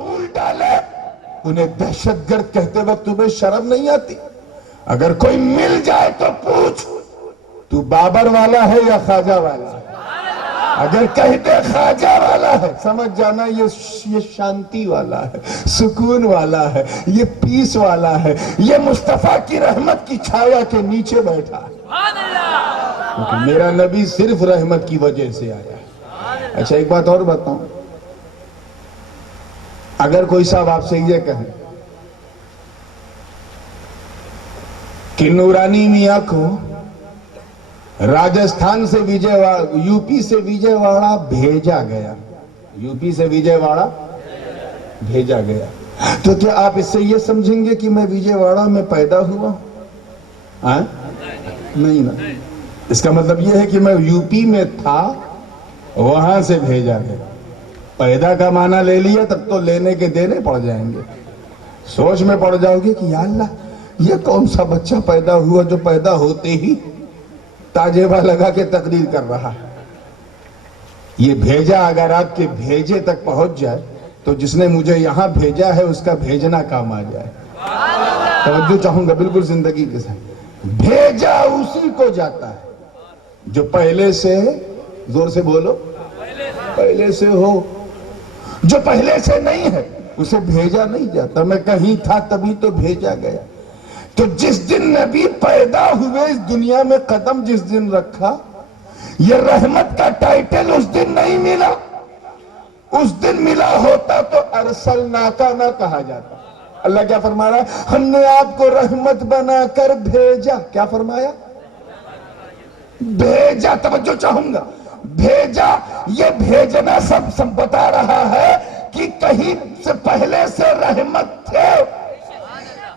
پھول ڈالے انہیں دہشت گرد کہتے وقت تمہیں شرم نہیں آتی؟ اگر کوئی مل جائے تو پوچھ تو بابر والا ہے یا خواجہ والا ہے؟ اگر کہتے خواجہ والا ہے سمجھ جانا یہ شانتی والا ہے، سکون والا ہے، یہ پیس والا ہے، یہ مصطفیٰ کی رحمت کی چھایا کے نیچے بیٹھا ہے، کیونکہ میرا نبی صرف رحمت کی وجہ سے آیا ہے۔ اچھا ایک بات اور بتاؤں، اگر کوئی صاحب آپ سے یہ کہے کہ نورانی میاں کو راجستھان سے یو پی سے وجے واڑہ بھیجا گیا، یو پی سے وجے واڑہ بھیجا گیا، تو کیا آپ اس سے یہ سمجھیں گے کہ میں وجے واڑہ میں پیدا ہوا؟ نہیں نا، اس کا مطلب یہ ہے کہ میں یو پی میں تھا، وہاں سے بھیجا گیا۔ پیدا کا معنی لے لیا تب تو لینے کے دینے پڑ جائیں گے، سوچ میں پڑ جاؤ گے کہ یا اللہ یہ کون سا بچہ پیدا ہوا جو پیدا ہوتے ہی تاجیبہ لگا کے تقریر کر رہا ہے۔ یہ بھیجا اگر آپ کے بھیجے تک پہنچ جائے تو جس نے مجھے یہاں بھیجا ہے اس کا بھیجنا کام آ جائے۔ توجہ چاہوں گا بالکل زندگی کے ساتھ، بھیجا اسی کو جاتا ہے جو پہلے سے، زور سے بولو، پہلے سے ہو۔ جو پہلے سے نہیں ہے اسے بھیجا نہیں جاتا۔ میں کہیں تھا تبھی تو بھیجا گیا۔ تو جس دن نبی پیدا ہوئے اس دنیا میں قدم جس دن رکھا، یہ رحمت کا ٹائٹل اس دن نہیں ملا۔ اس دن ملا ہوتا تو ارسلناک نہ کہا جاتا۔ اللہ کیا فرما رہا ہے؟ ہم نے آپ کو رحمت بنا کر بھیجا۔ کیا فرمایا؟ بھیجا۔ توجہ چاہوں گا، بھیجا، یہ بھیجنا سب بتا رہا ہے کہ کہیں سے پہلے سے رحمت تھے۔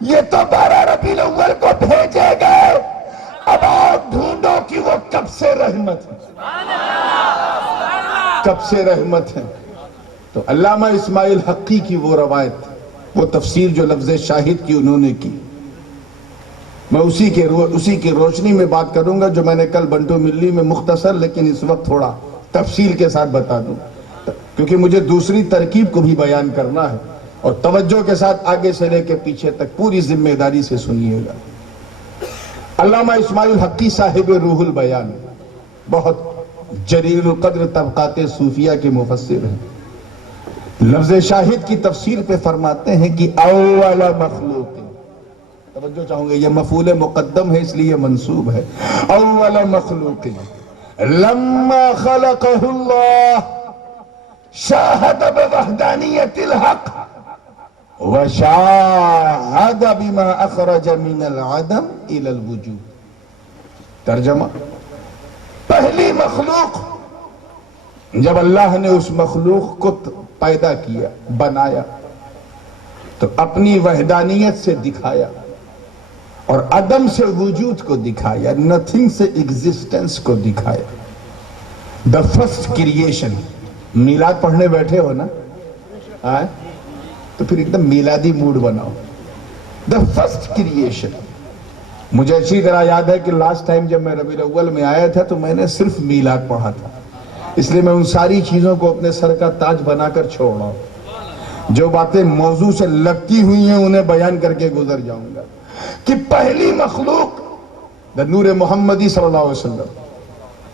یہ تو 12 ربیع الاول کو بھیجے گئے، اب آؤ ڈھونڈو کہ وہ کب سے رحمت ہے، کب سے رحمت ہے۔ تو علامہ اسماعیل حقی کی وہ روایت، وہ تفسیر جو لفظ شاہد کی انہوں نے کی، میں اسی کی روشنی میں بات کروں گا جو میں نے کل بنٹو ملی میں مختصر لیکن اس وقت تھوڑا تفصیل کے ساتھ بتا دوں، کیونکہ مجھے دوسری ترکیب کو بھی بیان کرنا ہے، اور توجہ کے ساتھ آگے سے لے کے پیچھے تک پوری ذمہ داری سے سنیے گا۔ علامہ اسماعیل حقی صاحب روح البیان بہت جلیل القدر طبقات صوفیہ کے مفسر ہیں۔ لفظ شاہد کی تفسیر پہ فرماتے ہیں کہ اول مخلوق، توجہ چاہوں گے، یہ مفعول مقدم ہے اس لیے منصوب ہے، اول مخلوق لما خلقہ اللہ شاہد بوحدانیت الحق وشاہد بما اخرج من العدم الى الوجود۔ ترجمہ، پہلی مخلوق جب اللہ نے اس مخلوق کو پیدا کیا، بنایا، تو اپنی وحدانیت سے دکھایا اور عدم سے وجود کو دکھایا، نتھنگ سے ایگزسٹنس کو دکھایا۔ The first creation. میلاد پڑھنے بیٹھے ہو نا، تو پھر ایک دم میلادی موڈ بناؤ۔ The first creation. مجھے اچھی طرح یاد ہے کہ لاسٹ ٹائم جب میں ربیع الاول میں آیا تھا تو میں نے صرف میلاد پڑھا تھا، اس لیے میں ان ساری چیزوں کو اپنے سر کا تاج بنا کر چھوڑ رہا ہوں۔ جو باتیں موضوع سے لگتی ہوئی ہیں انہیں بیان کر کے گزر جاؤں گا کہ پہلی مخلوق دا نور محمدی صلی اللہ علیہ وسلم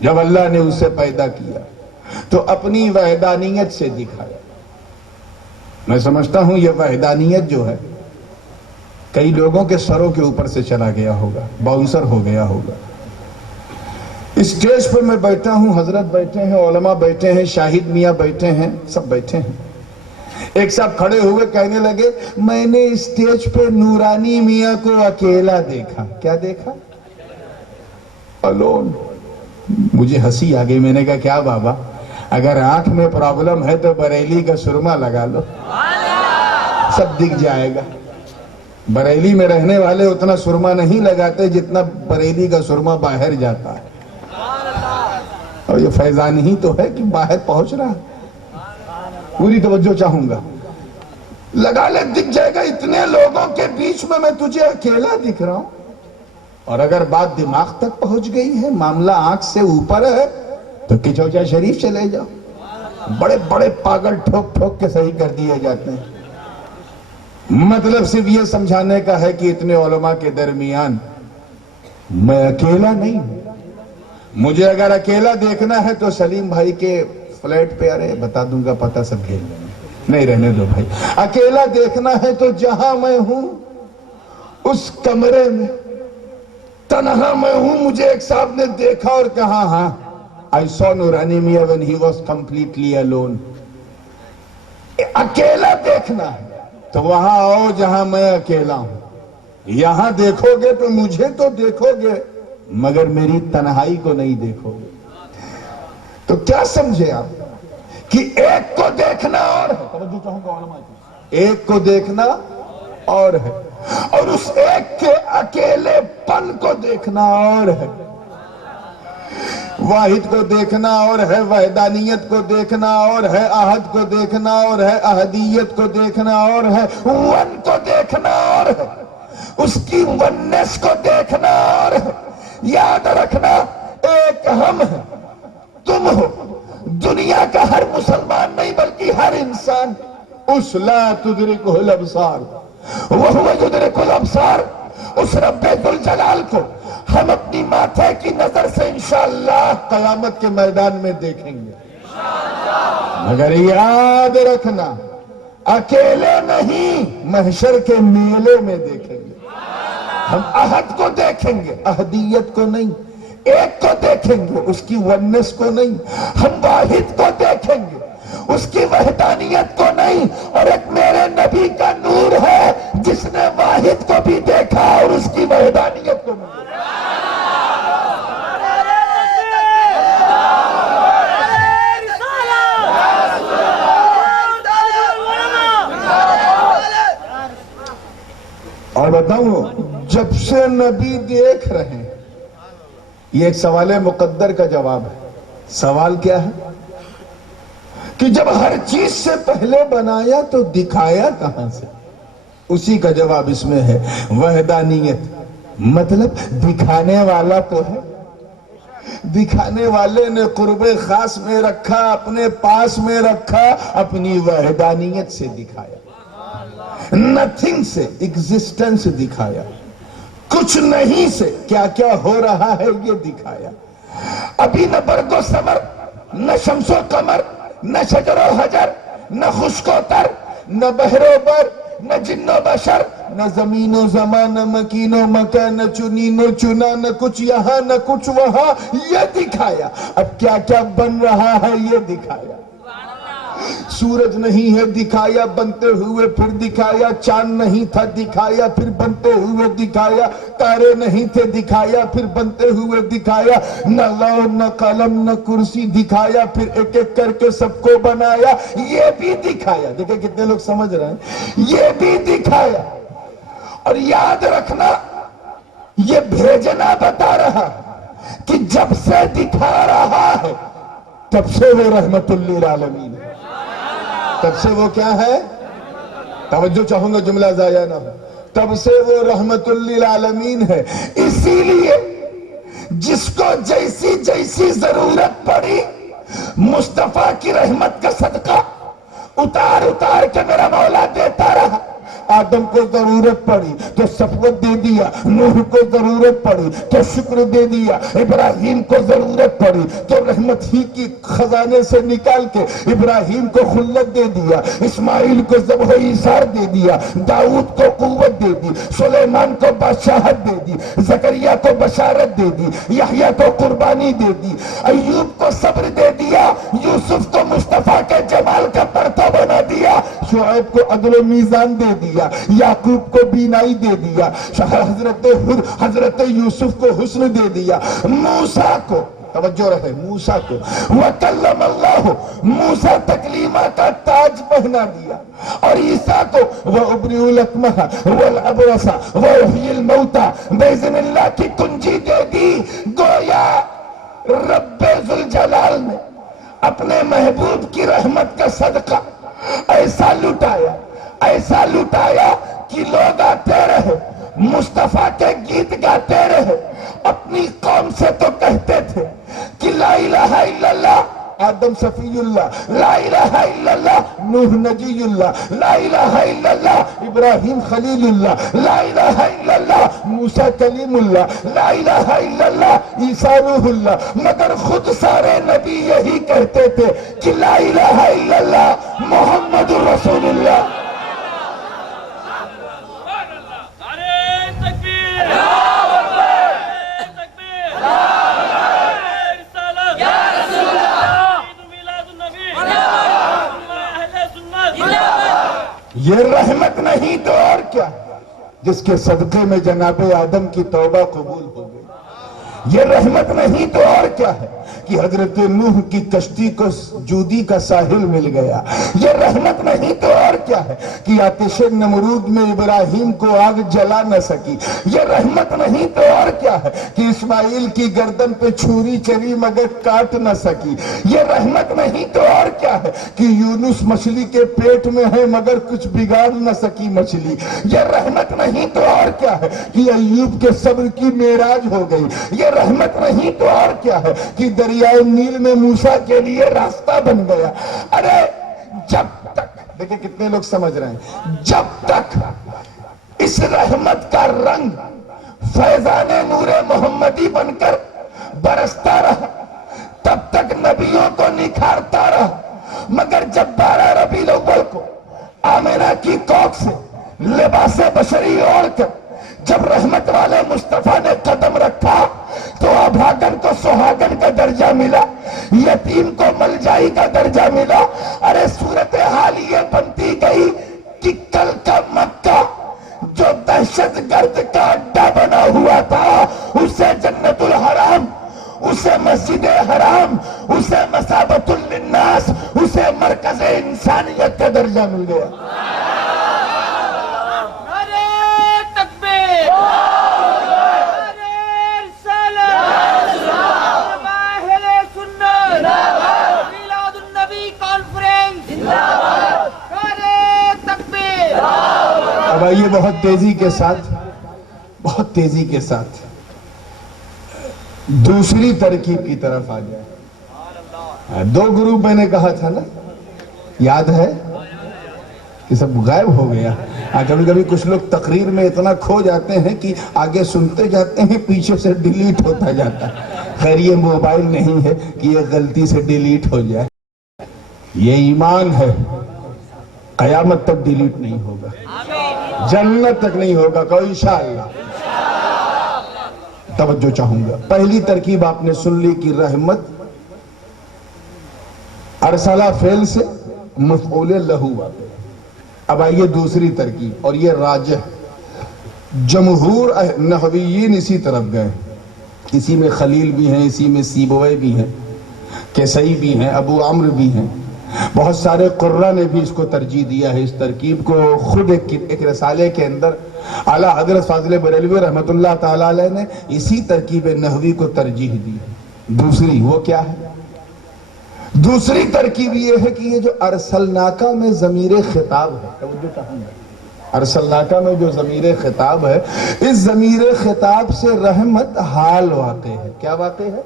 جب اللہ نے اسے پیدا کیا تو اپنی وحدانیت سے دکھایا۔ میں سمجھتا ہوں یہ وحدانیت جو ہے کئی لوگوں کے سروں کے اوپر سے چلا گیا ہوگا، باؤنسر ہو گیا ہوگا۔ اسٹیج پر میں بیٹھا ہوں، حضرت بیٹھے ہیں، علماء بیٹھے ہیں، شاہد میاں بیٹھے ہیں، سب بیٹھے ہیں۔ ایک صاحب کھڑے ہوئے کہنے لگے میں نے اسٹیج پہ نورانی میاں کو اکیلا دیکھا۔ کیا دیکھا؟ الون۔ مجھے ہنسی آ گئی، میں نے کہا کیا بابا، اگر آنکھ میں پرابلم ہے تو بریلی کا سرما لگا لو، سب دکھ جائے گا۔ بریلی میں رہنے والے اتنا سرما نہیں لگاتے جتنا بریلی کا سرما باہر جاتا ہے، اور یہ فیضان ہی تو ہے کہ باہر پہنچ رہا ہے۔ پوری توجہ چاہوں گا، لگا لے دکھ جائے گا۔ اتنے لوگوں کے بیچ میں تجھے اکیلا دکھ رہا ہوں، اور اگر بات دماغ تک پہنچ گئی ہے، معاملہ آنکھ سے اوپر ہے، تو کچوچا شریف چلے جاؤ۔ بڑے بڑے پاگل ٹھوک ٹھوک کے صحیح کر دیے جاتے ہیں۔ مطلب صرف یہ سمجھانے کا ہے کہ اتنے علماء کے درمیان میں اکیلا نہیں ہوں. مجھے اگر اکیلا دیکھنا ہے تو سلیم بھائی کے فلیٹ پہ ارے بتا دوں گا پتہ سب بھیج دیں گے. نہیں رہنے دو بھائی. اکیلا دیکھنا ہے تو جہاں میں ہوں اس کمرے میں تنہا میں ہوں. مجھے ایک صاحب نے دیکھا اور کہا ہاں I saw نورانی میاں when he was completely alone. اکیلا دیکھنا ہے تو وہاں آؤ جہاں میں اکیلا ہوں. یہاں دیکھو گے تو مجھے تو دیکھو گے مگر میری تنہائی کو نہیں دیکھو گے. تو کیا سمجھے آپ کہ ایک کو دیکھنا اور ہے, ایک کو دیکھنا اور ہے, اور اس ایک کے اکیلے پن کو دیکھنا اور ہے. واحد کو دیکھنا اور ہے, وحدانیت کو دیکھنا اور ہے, احد کو دیکھنا اور ہے, احدیت کو دیکھنا اور ہے, ون کو دیکھنا اور ہے, اس کی وننس کو دیکھنا اور ہے. یاد رکھنا ایک ہم ہے, تم ہو. دنیا کا ہر مسلمان نہیں بلکہ ہر انسان اس لا تدرکہ الابصار وہو یدرک الابصار, اس رب ذوالجلال کو ہم اپنی ماتھے کی نظر سے انشاءاللہ قیامت کے میدان میں دیکھیں گے. مگر یاد رکھنا اکیلے نہیں, محشر کے میلے میں دیکھیں گے. ہم احد کو دیکھیں گے, احدیت کو نہیں. ایک کو دیکھیں گے, اس کی وننس کو نہیں. ہم واحد کو دیکھیں گے, اس کی وحدانیت کو نہیں. اور ایک میرے نبی کا نور ہے جس نے واحد کو بھی دیکھا اور اس کی وحدانیت کو بھی دیکھا. اور بتاؤں جب سے نبی دیکھ رہے ہیں, یہ ایک سوال مقدر کا جواب ہے. سوال کیا ہے کہ جب ہر چیز سے پہلے بنایا تو دکھایا کہاں سے؟ اسی کا جواب اس میں ہے, وحدانیت. مطلب دکھانے والا تو ہے, دکھانے والے نے قرب خاص میں رکھا, اپنے پاس میں رکھا, اپنی وحدانیت سے دکھایا. نتھنگ سے ایگزسٹنس دکھایا, کچھ نہیں سے کیا کیا ہو رہا ہے یہ دکھایا. ابھی نہ برگ و ثمر, نہ شمس و قمر, نہ شجر و حجر, نہ خشک و تر, نہ بحر و بر, نہ جن و بشر, نہ زمین و زمان, نہ مکین و مکان, نہ چنین و چنا, نہ کچھ یہاں نہ کچھ وہاں, یہ دکھایا. اب کیا کیا بن رہا ہے یہ دکھایا. سورج نہیں ہے دکھایا, بنتے ہوئے پھر دکھایا. چاند نہیں تھا دکھایا, پھر بنتے ہوئے دکھایا. تارے نہیں تھے دکھایا, پھر بنتے ہوئے دکھایا. نہ لوح نہ قلم نہ کرسی دکھایا, پھر ایک ایک کر کے سب کو بنایا. یہ بھی دکھایا. دیکھیں کتنے لوگ سمجھ رہے ہیں, یہ بھی دکھایا. اور یاد رکھنا یہ بھیجنا بتا رہا کہ جب سے دکھا رہا ہے تب سے وہ رحمت للعالمین ہے. تب سے وہ کیا ہے, توجہ چاہوں گا جملہ ضائع نہ ہو, تب سے وہ رحمت للعالمین ہے. اسی لیے جس کو جیسی جیسی ضرورت پڑی مصطفیٰ کی رحمت کا صدقہ اتار اتار کے میرا مولا دیتا رہا. آدم کو ضرورت پڑی تو صفوت دے دیا, نوح کو ضرورت پڑی تو شکر دے دیا, ابراہیم کو ضرورت پڑی تو رحمت ہی کی خزانے سے نکال کے ابراہیم کو خلت دے دیا, اسماعیل کو ذبح و ایثار دے دیا, داؤد کو قوت دے دی, سلیمان کو بادشاہت دے دی, زکریا کو بشارت دے دی, یحییٰ کو قربانی دے دی, ایوب کو صبر دے دیا, یوسف کو مصطفیٰ کے جمال کا پرتو بنا دیا, شعیب کو عدل و میزان دے دیا, یعقوب کو بینائی دے دیا, حضرت یوسف کو حسن دے دیا, موسیٰ کو توجہ رہے, موسیٰ کو وَكَلَّمَ اللَّهُ موسیٰ تکلیمہ کا تاج پہنا دیا, اور عیسیٰ کو وَأُبْرِئُ الْأَكْمَحَ وَالْأَبْرَصَ وَأُحْيِي الْمَوْتَى بِإِذْنِ اللَّهِ کی کنجی دے دی. گویا رب ذوالجلال نے اپنے محبوب کی رحمت کا صدقہ ایسا لٹایا, ایسا لٹایا کہ لوگ آتے رہے, مصطفیٰ کے گیت گاتے رہے. اپنی قوم سے تو کہتے تھے کہ لا الہ الا اللہ, آدم صفی اللہ، لا الہ الا اللہ نوح نجی اللہ، لا الہ الا اللہ ابراہیم خلیل اللہ، لا الہ الا اللہ موسیٰ کلیم اللہ، لا الہ الا اللہ عیسیٰ روح اللہ، مگر خود سارے نبی یہی کہتے تھے کہ لا الہ الا اللہ محمد رسول اللہ۔ یہ رحمت نہیں تو اور کیا، جس کے صدقے میں جناب آدم کی توبہ قبول ہو گئی۔ یہ رحمت نہیں تو اور کیا ہے کہ حضرت نوح کی کشتی کو جودی کا ساحل مل گیا۔ یہ رحمت نہیں تو اور کیا ہے کہ آتش نمرود میں ابراہیم کو آگ جلا نہ سکی۔ یہ رحمت نہیں تو اور کیا ہے کہ اسماعیل کی گردن پہ چھری چلی مگر کاٹ نہ سکی۔ یہ رحمت نہیں تو اور کیا ہے کہ یونس مچھلی کے پیٹ میں ہے مگر کچھ بگاڑ نہ سکی مچھلی۔ یہ رحمت نہیں تو اور کیا ہے کہ ایوب کے صبر کی معراج ہو گئی۔ یہ رحمت نہیں تو اور کیا ہے کہ دریائے نیل میں موسیٰ کے لیے راستہ بن گیا۔ ارے جب تک، دیکھیں کتنے لوگ سمجھ رہے ہیں، جب تک اس رحمت کا رنگ فیضان نور محمدی بن کر برستا رہا تب تک نبیوں کو نکھارتا رہا، مگر جب 12 ربیع الاول کو آمنہ کی کوکھ سے لباس بشری اوڑھ کر جب رحمت والے مصطفیٰ نے قدم رکھا تو ابھاگن کو سہاگن کا درجہ ملا، یتیم کو ملجائی کا درجہ ملا۔ ارے صورتحال یہ بنتی گئی کہ کل کا مکہ جو دہشت گرد کا اڈا بنا ہوا تھا، اسے جنت الحرام، اسے مسجد حرام، اسے مثابۃ للناس، اسے مرکز انسانیت کا درجہ مل گیا۔ اب آئیے بہت تیزی کے ساتھ دوسری ترکیب کی طرف آ جائے۔ 2 گروپ میں نے کہا تھا نا، یاد ہے کہ سب غائب ہو گیا۔ کبھی کبھی کچھ لوگ تقریر میں اتنا کھو جاتے ہیں کہ آگے سنتے جاتے ہیں، پیچھے سے ڈیلیٹ ہوتا جاتا ہے۔ خیر یہ موبائل نہیں ہے کہ یہ غلطی سے ڈیلیٹ ہو جائے، یہ ایمان ہے، قیامت تک ڈیلیٹ نہیں ہوگا، جنت تک نہیں ہوگا کوئی انشاءاللہ۔ توجہ چاہوں گا، پہلی ترکیب آپ نے سن لی کہ رحمت ارسلہ فعل سے مفعول لہو آتے۔ اب آئیے دوسری ترکیب، اور یہ راجح، جمہور نحویین اسی طرف گئے، اسی میں خلیل بھی ہیں، اسی میں سیبوے بھی ہیں، کسائی بھی ہیں، ابو عمرو بھی ہیں، بہت سارے قرآن نے بھی اس کو ترجیح دیا ہے۔ اس ترکیب کو خود ایک رسالے کے اندر اعلیٰ حضرت فاضل بریلوی رحمت اللہ تعالیٰ علیہ نے اسی ترکیب نحوی کو ترجیح دی۔ دوسری وہ کیا ہے؟ دوسری ترکیب یہ ہے کہ یہ جو ارسلناکا میں ضمیر خطاب ہے، توجہ چاہوں گا، ارسلناکا میں جو ضمیر خطاب ہے، اس ضمیر خطاب سے رحمت حال واقع ہے۔ کیا واقع ہے؟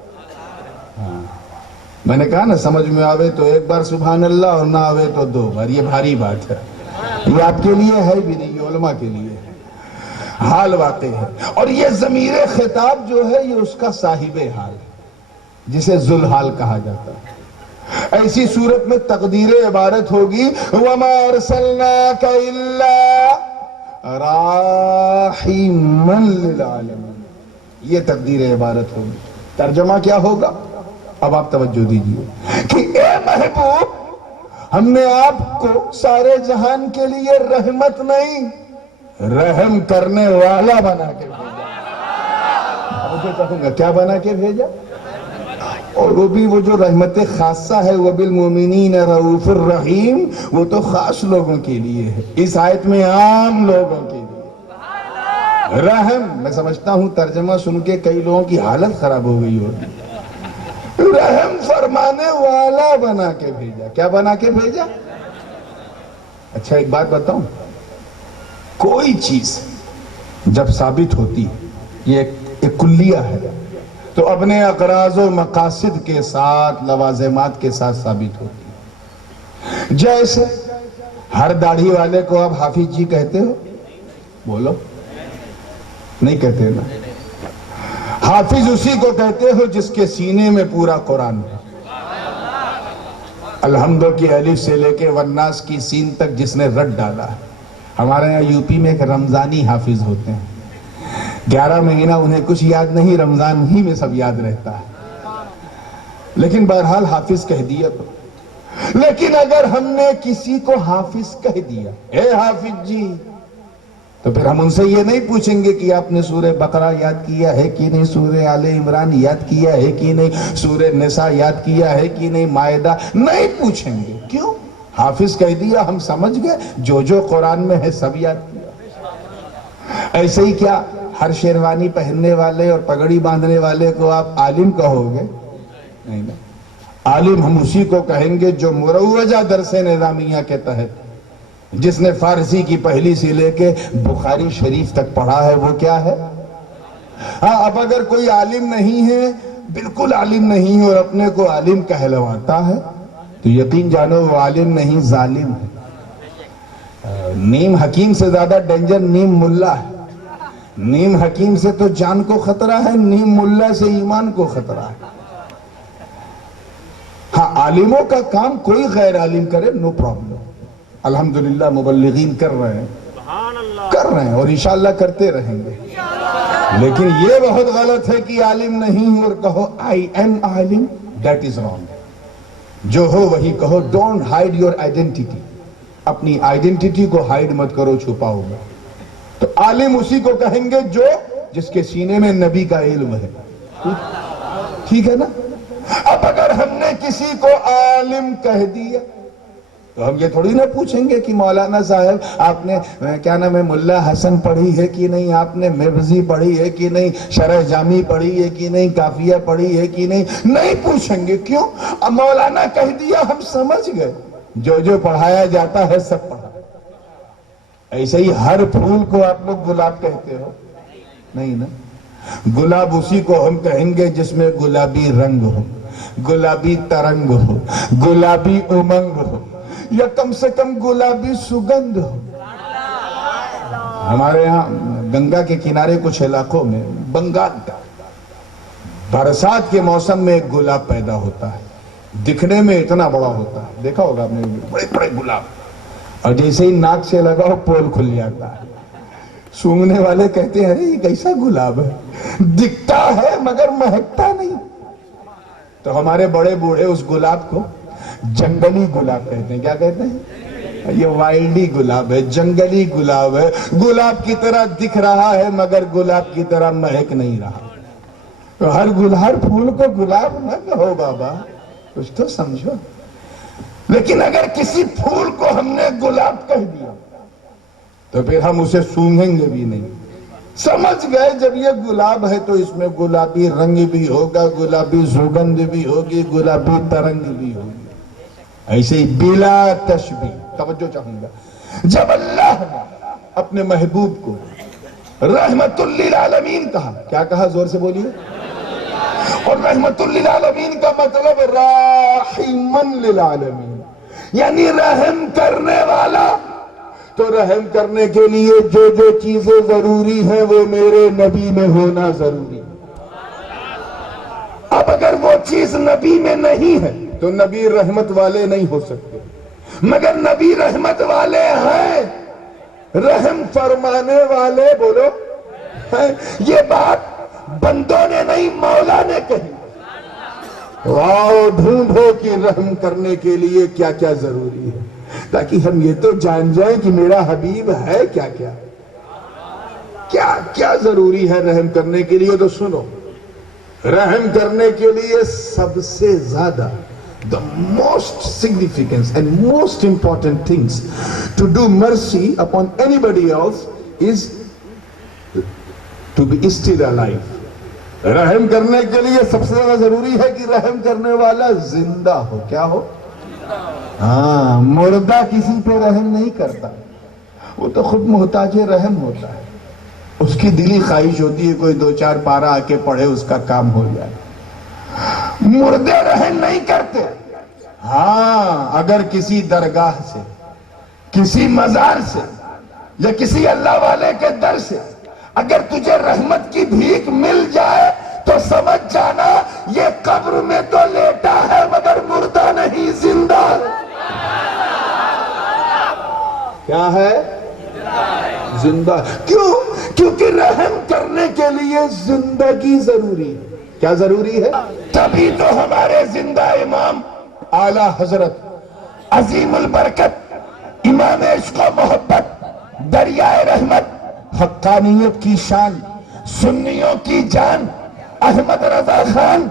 میں نے کہا نا، سمجھ میں آوے تو ایک بار سبحان اللہ اور نہ آوے تو 2 بار، یہ بھاری بات ہے، یہ آپ کے لیے ہے بھی نہیں، یہ علماء کے لیے ہے، حال واقع ہے۔ اور یہ ضمیر خطاب جو ہے یہ اس کا صاحب حال ہے، جسے ذوالحال کہا جاتا ہے۔ ایسی صورت میں تقدیر عبارت ہوگی وَمَا أَرْسَلْنَاكَ إِلَّا رَاحِمًا لِلْعَالَمِينَ، یہ تقدیر عبارت ہوگی۔ ترجمہ کیا ہوگا؟ اب آپ توجہ دیجئے کہ اے محبوب، ہم نے آپ کو سارے جہان کے لیے رحمت نہیں، رحم کرنے والا بنا کے بھیجا۔ مجھے کہوں گا کیا بنا کے بھیجا؟ اور وہ بھی وہ جو رحمت خاصہ ہے، وَبِالْمُؤْمِنِينَ رَءُوفٌ الرحیم، وہ تو خاص لوگوں کے لیے ہے، اس آیت میں عام لوگوں کے لیے رحم۔ میں سمجھتا ہوں ترجمہ سن کے کئی لوگوں کی حالت خراب ہو گئی ہوگی۔ رحم فرمانے والا بنا کے بھیجا۔ کیا بنا کے بھیجا؟ اچھا ایک بات بتاؤں، کوئی چیز جب ثابت ہوتی ہے، یہ ایک کلیہ ہے، تو اپنے اغراض و مقاصد کے ساتھ لوازمات کے ساتھ ثابت ہوتی ہے۔ جیسے ہر داڑھی والے کو آپ حافظ جی کہتے ہو؟ بولو، نہیں کہتے نا۔ حافظ اسی کو کہتے ہو جس کے سینے میں پورا قرآن ہے، الحمد کی الف سے لے کے والناس کی سین تک جس نے رٹ ڈالا ہے۔ ہمارے یہاں یوپی میں ایک رمضانی حافظ ہوتے ہیں، 11 مہینہ انہیں کچھ یاد نہیں، رمضان ہی میں سب یاد رہتا ہے، لیکن بہرحال حافظ کہہ دیا تو۔ لیکن اگر ہم نے کسی کو حافظ کہہ دیا، اے حافظ جی، تو پھر ہم ان سے یہ نہیں پوچھیں گے کہ آپ نے سورہ بقرہ یاد کیا ہے کہ نہیں، سورہ آل عمران یاد کیا ہے کہ نہیں، سورہ نساء یاد کیا ہے کہ نہیں، مائدہ نہیں پوچھیں گے۔ کیوں؟ حافظ کہہ دیا، ہم سمجھ گئے، جو قرآن میں ہے سب یاد کیا۔ ایسے ہی کیا ہر شیروانی پہننے والے اور پگڑی باندھنے والے کو آپ عالم کہو گے؟ نہیں۔ عالم ہم اسی کو کہیں گے جو مروجہ درس نظامیہ کے تحت، جس نے فارسی کی پہلی سے لے کے بخاری شریف تک پڑھا ہے، وہ کیا ہے؟ ہاں، اب اگر کوئی عالم نہیں ہے، بالکل عالم نہیں اور اپنے کو عالم کہلواتا ہے، تو یقین جانو وہ عالم نہیں، ظالم ہے۔ نیم حکیم سے زیادہ ڈینجر نیم ملا ہے۔ نیم حکیم سے تو جان کو خطرہ ہے، نیم ملا سے ایمان کو خطرہ ہے۔ ہاں، عالموں کا کام کوئی غیر عالم کرے، نو پرابلم، الحمدللہ مبلغین کر رہے ہیں اور انشاءاللہ کرتے رہیں گے۔ لیکن یہ بہت غلط ہے کہ عالم نہیں اور کہو I am Alam, that is wrong۔ جو ہو وہی کہو، don't hide your identity، اپنی آئیڈینٹیٹی کو ہائیڈ مت کرو، چھپاؤ گا۔ تو عالم اسی کو کہیں گے جو جس کے سینے میں نبی کا علم ہے، ٹھیک ہے نا؟ اب اگر ہم نے کسی کو عالم کہہ دیا تو ہم یہ تھوڑی نہ پوچھیں گے کہ مولانا صاحب آپ نے کیا نام ہے ملا حسن پڑھی ہے کہ نہیں، آپ نے مرزی پڑھی ہے کہ نہیں، شرح جامی پڑھی ہے کہ نہیں، کافیہ پڑھی ہے کہ نہیں، نہیں پوچھیں گے۔ کیوں؟ اب مولانا کہہ دیا، ہم سمجھ گئے، جو پڑھایا جاتا ہے سب پڑھا۔ ایسے ہی ہر پھول کو آپ لوگ گلاب کہتے ہو؟ نہیں نا۔ گلاب اسی کو ہم کہیں گے جس میں گلابی رنگ ہو، گلابی ترنگ ہو، گلابی امنگ ہو، یا کم سے کم گلابی سگندھ ہو۔ ہمارے ہاں گنگا کے کنارے کچھ علاقوں میں، بنگال کا، برسات کے موسم میں ایک گلاب پیدا ہوتا ہے، دکھنے میں اتنا بڑا ہوتا ہے، دیکھا ہوگا آپ نے، بڑے بڑے گلاب، اور جیسے ہی ناک سے لگاؤ پول کھل جاتا ہے۔ سونگنے والے کہتے ہیں ارے یہ کیسا گلاب ہے، دکھتا ہے مگر مہکتا نہیں۔ تو ہمارے بڑے بوڑھے اس گلاب کو جنگلی گلاب کہتے ہیں۔ کیا کہتے ہیں؟ یہ وائلڈی گلاب ہے، جنگلی گلاب ہے، گلاب کی طرح دکھ رہا ہے مگر گلاب کی طرح مہک نہیں رہا۔ تو ہر پھول کو گلاب نہ کہو بابا، کچھ تو سمجھو۔ لیکن اگر کسی پھول کو ہم نے گلاب کہہ دیا تو پھر ہم اسے سونگیں گے بھی نہیں۔ سمجھ گئے جب یہ گلاب ہے تو اس میں گلابی رنگ بھی ہوگا، گلابی سگندھ بھی ہوگی، گلابی ترنگ بھی ہوگی۔ ایسے ہی بلا تشبیہ، توجہ چاہوں گا، جب اللہ نے اپنے محبوب کو رحمت للعالمین کہا، کیا کہا؟ زور سے بولیے۔ اور رحمت للعالمین کا مطلب راحمن للعالمین، یعنی رحم کرنے والا۔ تو رحم کرنے کے لیے جو چیزیں ضروری ہیں وہ میرے نبی میں ہونا ضروری ہے۔ اب اگر وہ چیز نبی میں نہیں ہے تو نبی رحمت والے نہیں ہو سکتے، مگر نبی رحمت والے ہیں، رحم فرمانے والے، بولو ہیں۔ یہ بات بندوں نے نہیں، مولا نے کہی۔ آؤ ڈھونڈو کہ رحم کرنے کے لیے کیا کیا ضروری ہے، تاکہ ہم یہ تو جان جائیں کہ میرا حبیب ہے کیا کیا ضروری ہے رحم کرنے کے لیے۔ تو سنو، رحم کرنے کے لیے سب سے زیادہ the most significant and most important things to do mercy upon anybody else is to be still alive۔ رحم کرنے کے لیے سب سے زیادہ ضروری ہے کہ رحم کرنے والا زندہ ہو۔ کیا ہو؟ ہاں، مردہ کسی پہ رحم نہیں کرتا، وہ تو خود محتاج رحم ہوتا ہے۔ اس کی دلی خواہش ہوتی ہے کوئی 2-4 پارہ آ کے پڑھے، اس کا کام ہو جائے۔ مردے رحم نہیں کرتے۔ ہاں، اگر کسی درگاہ سے، کسی مزار سے یا کسی اللہ والے کے در سے اگر تجھے رحمت کی بھیک مل جائے تو سمجھ جانا یہ قبر میں تو لیٹا ہے مگر مردہ نہیں، زندہ ہے۔ کیا ہے؟ زندہ۔ کیوں؟ کیونکہ رحم کرنے کے لیے زندگی ضروری ہے۔ کیا ضروری ہے؟ تبھی تو ہمارے زندہ امام اعلیٰ حضرت عظیم البرکت امام عشق و محبت دریائے رحمت حقانیت کی شان سنیوں کی جان احمد رضا خان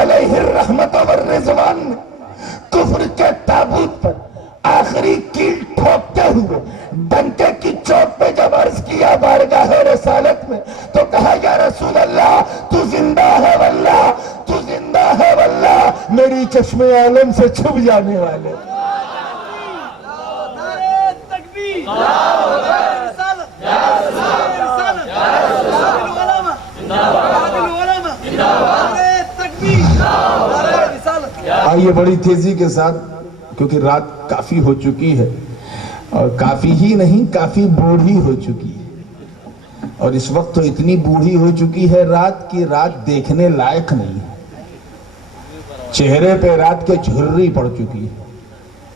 علیہ الرحمت والرضوان نے کفر کے تابوت پر آخری کیل ٹھوکتے ہوئے ڈنکے کی چوٹ پہ جب عرض کیا بارگاہ رسالت میں تو کہا یا رسول اللہ تو زندہ ہے واللہ، تو زندہ ہے واللہ، میری چشم عالم سے چھپ جانے والے۔ آئیے بڑی تیزی کے ساتھ، کیونکہ رات کافی ہو چکی ہے، اور کافی ہی نہیں کافی بوڑھی ہو چکی ہے، اور اس وقت تو اتنی بوڑھی ہو چکی ہے رات کی رات دیکھنے لائق نہیں ہے۔ چہرے پہ رات کے جھرری پڑ چکی ہے،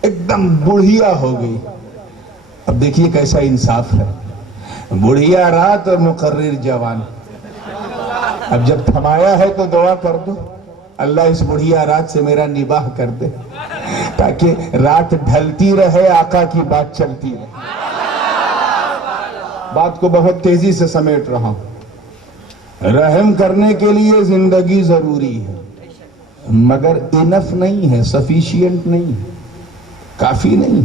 ایک دم بڑھیا ہو گئی۔ اب دیکھیے کیسا انصاف ہے، بڑھیا رات اور مقرر جوان۔ اب جب تھمایا ہے تو دعا کر دو اللہ اس بڑھیا رات سے میرا نباہ کر دے، تاکہ رات ڈھلتی رہے آقا کی بات چلتی رہے۔ بات کو بہت تیزی سے سمیٹ رہا ہوں۔ رحم کرنے کے لیے زندگی ضروری ہے، مگر انف نہیں ہے، سفیشینٹ نہیں ہے، کافی نہیں۔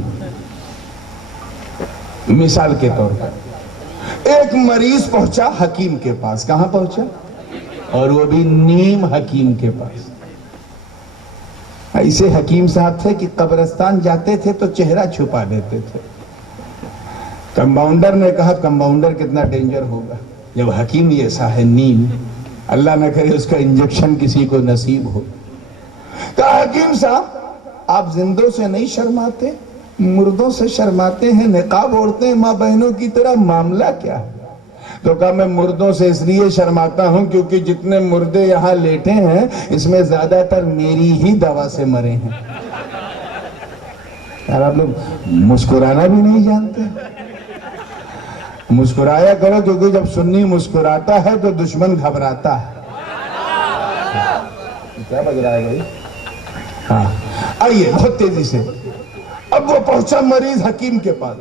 مثال کے طور پر ایک مریض پہنچا حکیم کے پاس۔ کہاں پہنچا؟ اور وہ بھی نیم حکیم کے پاس۔ ایسے حکیم صاحب تھے کہ قبرستان جاتے تھے تو چہرہ چھپا دیتے تھے۔ کمپاؤنڈر نے کہا کمپاؤنڈر کتنا ڈینجر ہوگا جب حکیم ایسا ہے نیم، اللہ نہ کرے اس کا انجیکشن کسی کو نصیب ہو۔ کہا حکیم صاحب آپ زندوں سے نہیں شرماتے، مردوں سے شرماتے ہیں، نقاب اوڑھتے ہیں ماں بہنوں کی طرح، معاملہ کیا ہے؟ تو کہا میں مردوں سے اس لیے شرماتا ہوں کیونکہ جتنے مردے یہاں لیٹے ہیں اس میں زیادہ تر میری ہی دوا سے مرے ہیں۔ یار آپ لوگ مسکرانا بھی نہیں جانتے۔ مسکرایا کرو، کیونکہ جب سنی مسکراتا ہے تو دشمن گھبراتا ہے۔ کیا بج رہا ہے بھائی؟ ہاں آئیے بہت تیزی سے۔ اب وہ پہنچا مریض حکیم کے پاس۔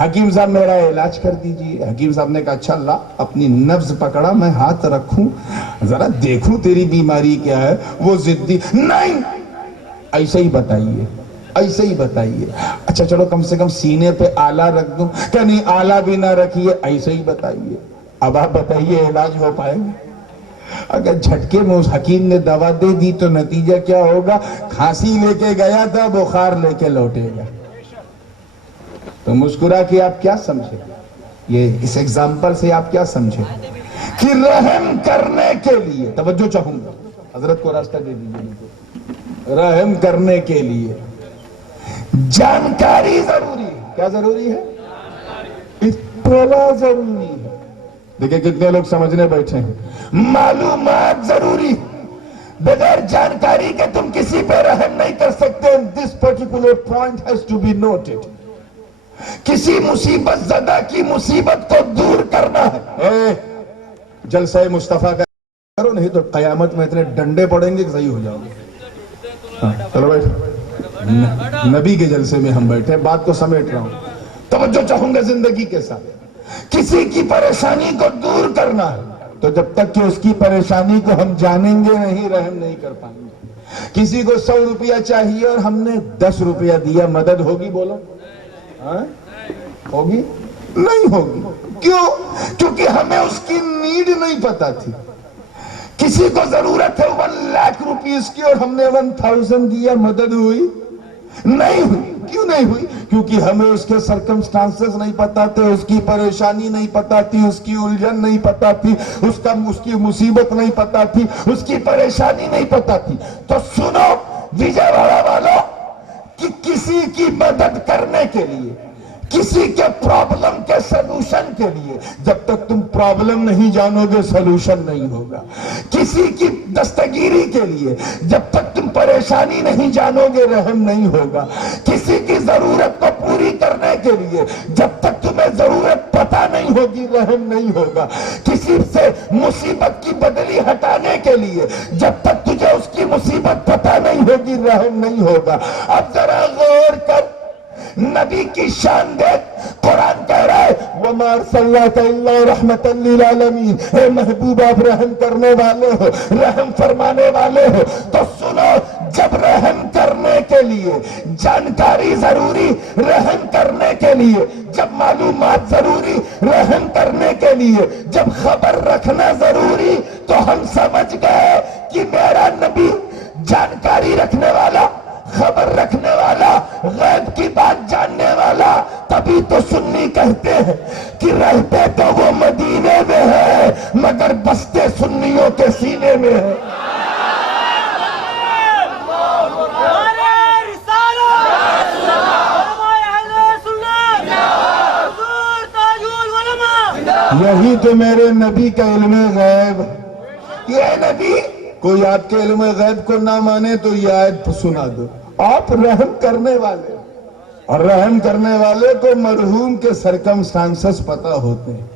حکیم صاحب میرا علاج کر دیجئے۔ حکیم صاحب نے کہا اچھا اللہ اپنی نبض پکڑا، میں ہاتھ رکھوں ذرا دیکھوں تیری بیماری کیا ہے۔ وہ ضدی نہیں، ایسے ہی بتائیے، ایسے ہی بتائیے۔ اچھا چلو کم سے کم سینے پہ آلہ رکھ دوں؟ کہ نہیں آلہ بھی نہ رکھیے، ایسے ہی بتائیے۔ اب آپ بتائیے علاج ہو پائے گا؟ اگر جھٹکے میں اس حکیم نے دوا دے دی تو نتیجہ کیا ہوگا؟ کھانسی لے کے گیا تھا بخار لے کے لوٹے گا۔ تو مسکرا کے آپ کیا سمجھے؟ یہ اس ایگزامپل سے آپ کیا سمجھے؟ کہ رحم کرنے کے لیے، توجہ چاہوں گا، حضرت کو راستہ دے دیجیے، رحم کرنے کے لیے جانکاری ضروری ہے۔ کیا ضروری ہے؟ اطلاع ضروری ہے۔ دیکھیں کتنے لوگ سمجھنے بیٹھے ہیں۔ معلومات ضروری ہے، بغیر جانکاری کے تم کسی پہ رحم نہیں کر سکتے۔ This particular point has to be noted۔ کسی مصیبت زدہ کی مصیبت کو دور کرنا ہے۔ جلسہ مصطفیٰ کا کرو، نہیں تو قیامت میں اتنے ڈنڈے پڑیں گے کہ صحیح ہو جاؤ گے۔ چلو بیٹھ، نبی کے جلسے میں ہم بیٹھے، بات کو سمیٹ رہا ہوں، توجہ چاہوں گا زندگی کے ساتھ۔ کسی کی پریشانی کو دور کرنا ہے تو جب تک کہ اس کی پریشانی کو ہم جانیں گے نہیں، رحم نہیں کر پائیں گے۔ کسی کو 100 روپیہ چاہیے اور ہم نے 10 روپیہ دیا، مدد ہوگی؟ بولو ہوگی؟ نہیں ہوگی۔ کیوں؟ کیونکہ ہمیں اس کی نیڈ نہیں پتا تھی۔ کسی کو ضرورت ہے 1 لاکھ روپیز کی اور ہم نے 1000 دیا، مدد ہوئی؟ نہیں ہوئی۔ کیوں نہیں ہوئی؟ کیونکہ ہمیں اس کے سرکمسٹانسز نہیں پتا تھے، اس کی پریشانی نہیں پتا تھی، اس کی الجھن نہیں پتا تھی، اس کی مصیبت نہیں پتا تھی، اس کی پریشانی نہیں پتا تھی۔ تو سنو وجے واڑا والوں، کہ کسی کی مدد کرنے کے لیے، کسی کے پرابلم کے سلوشن کے لیے، جب تک تم پرابلم نہیں جانو گے سلوشن نہیں ہوگا۔ کسی کی دستگیری کے لیے جب تک تم پریشانی نہیں جانو گے رحم نہیں ہوگا۔ کسی کی ضرورت کو پوری کرنے کے لیے جب تک تمہیں ضرورت پتہ نہیں ہوگی رحم نہیں ہوگا۔ کسی سے مصیبت کی بدلی ہٹانے کے لیے جب تک تجھے اس کی مصیبت پتہ نہیں ہوگی رحم نہیں ہوگا۔ اب ذرا غور کر، نبی کی شان دیکھ، قرآن کہہ رہا ہے وَمَا أَرْسَلْنَاكَ إِلَّا رَحْمَةً لِّلْعَالَمِينَ، اے محبوب آپ رحم کرنے والے ہو، رحم فرمانے والے ہو۔ تو سنو، جب رحم کرنے کے لیے جانکاری ضروری، رحم کرنے کے لیے جب معلومات ضروری، رحم کرنے کے لیے جب خبر رکھنا ضروری، تو ہم سمجھ گئے کہ میرا نبی جانکاری رکھنے والا، خبر رکھنے والا، غیب کی بات جاننے والا۔ تبھی تو سنی کہتے ہیں کہ رہتے تو وہ مدینے میں ہے مگر بستے سنیوں کے سینے میں ہے۔ یہی تو میرے نبی کا علم غیب۔ یہ نبی کوئی آپ کے علم غیب کو نہ مانے تو یہ آیت سنا دو، آپ رحم کرنے والے، اور رحم کرنے والے کو مرحوم کے سرکمسٹانسز پتہ ہوتے ہیں،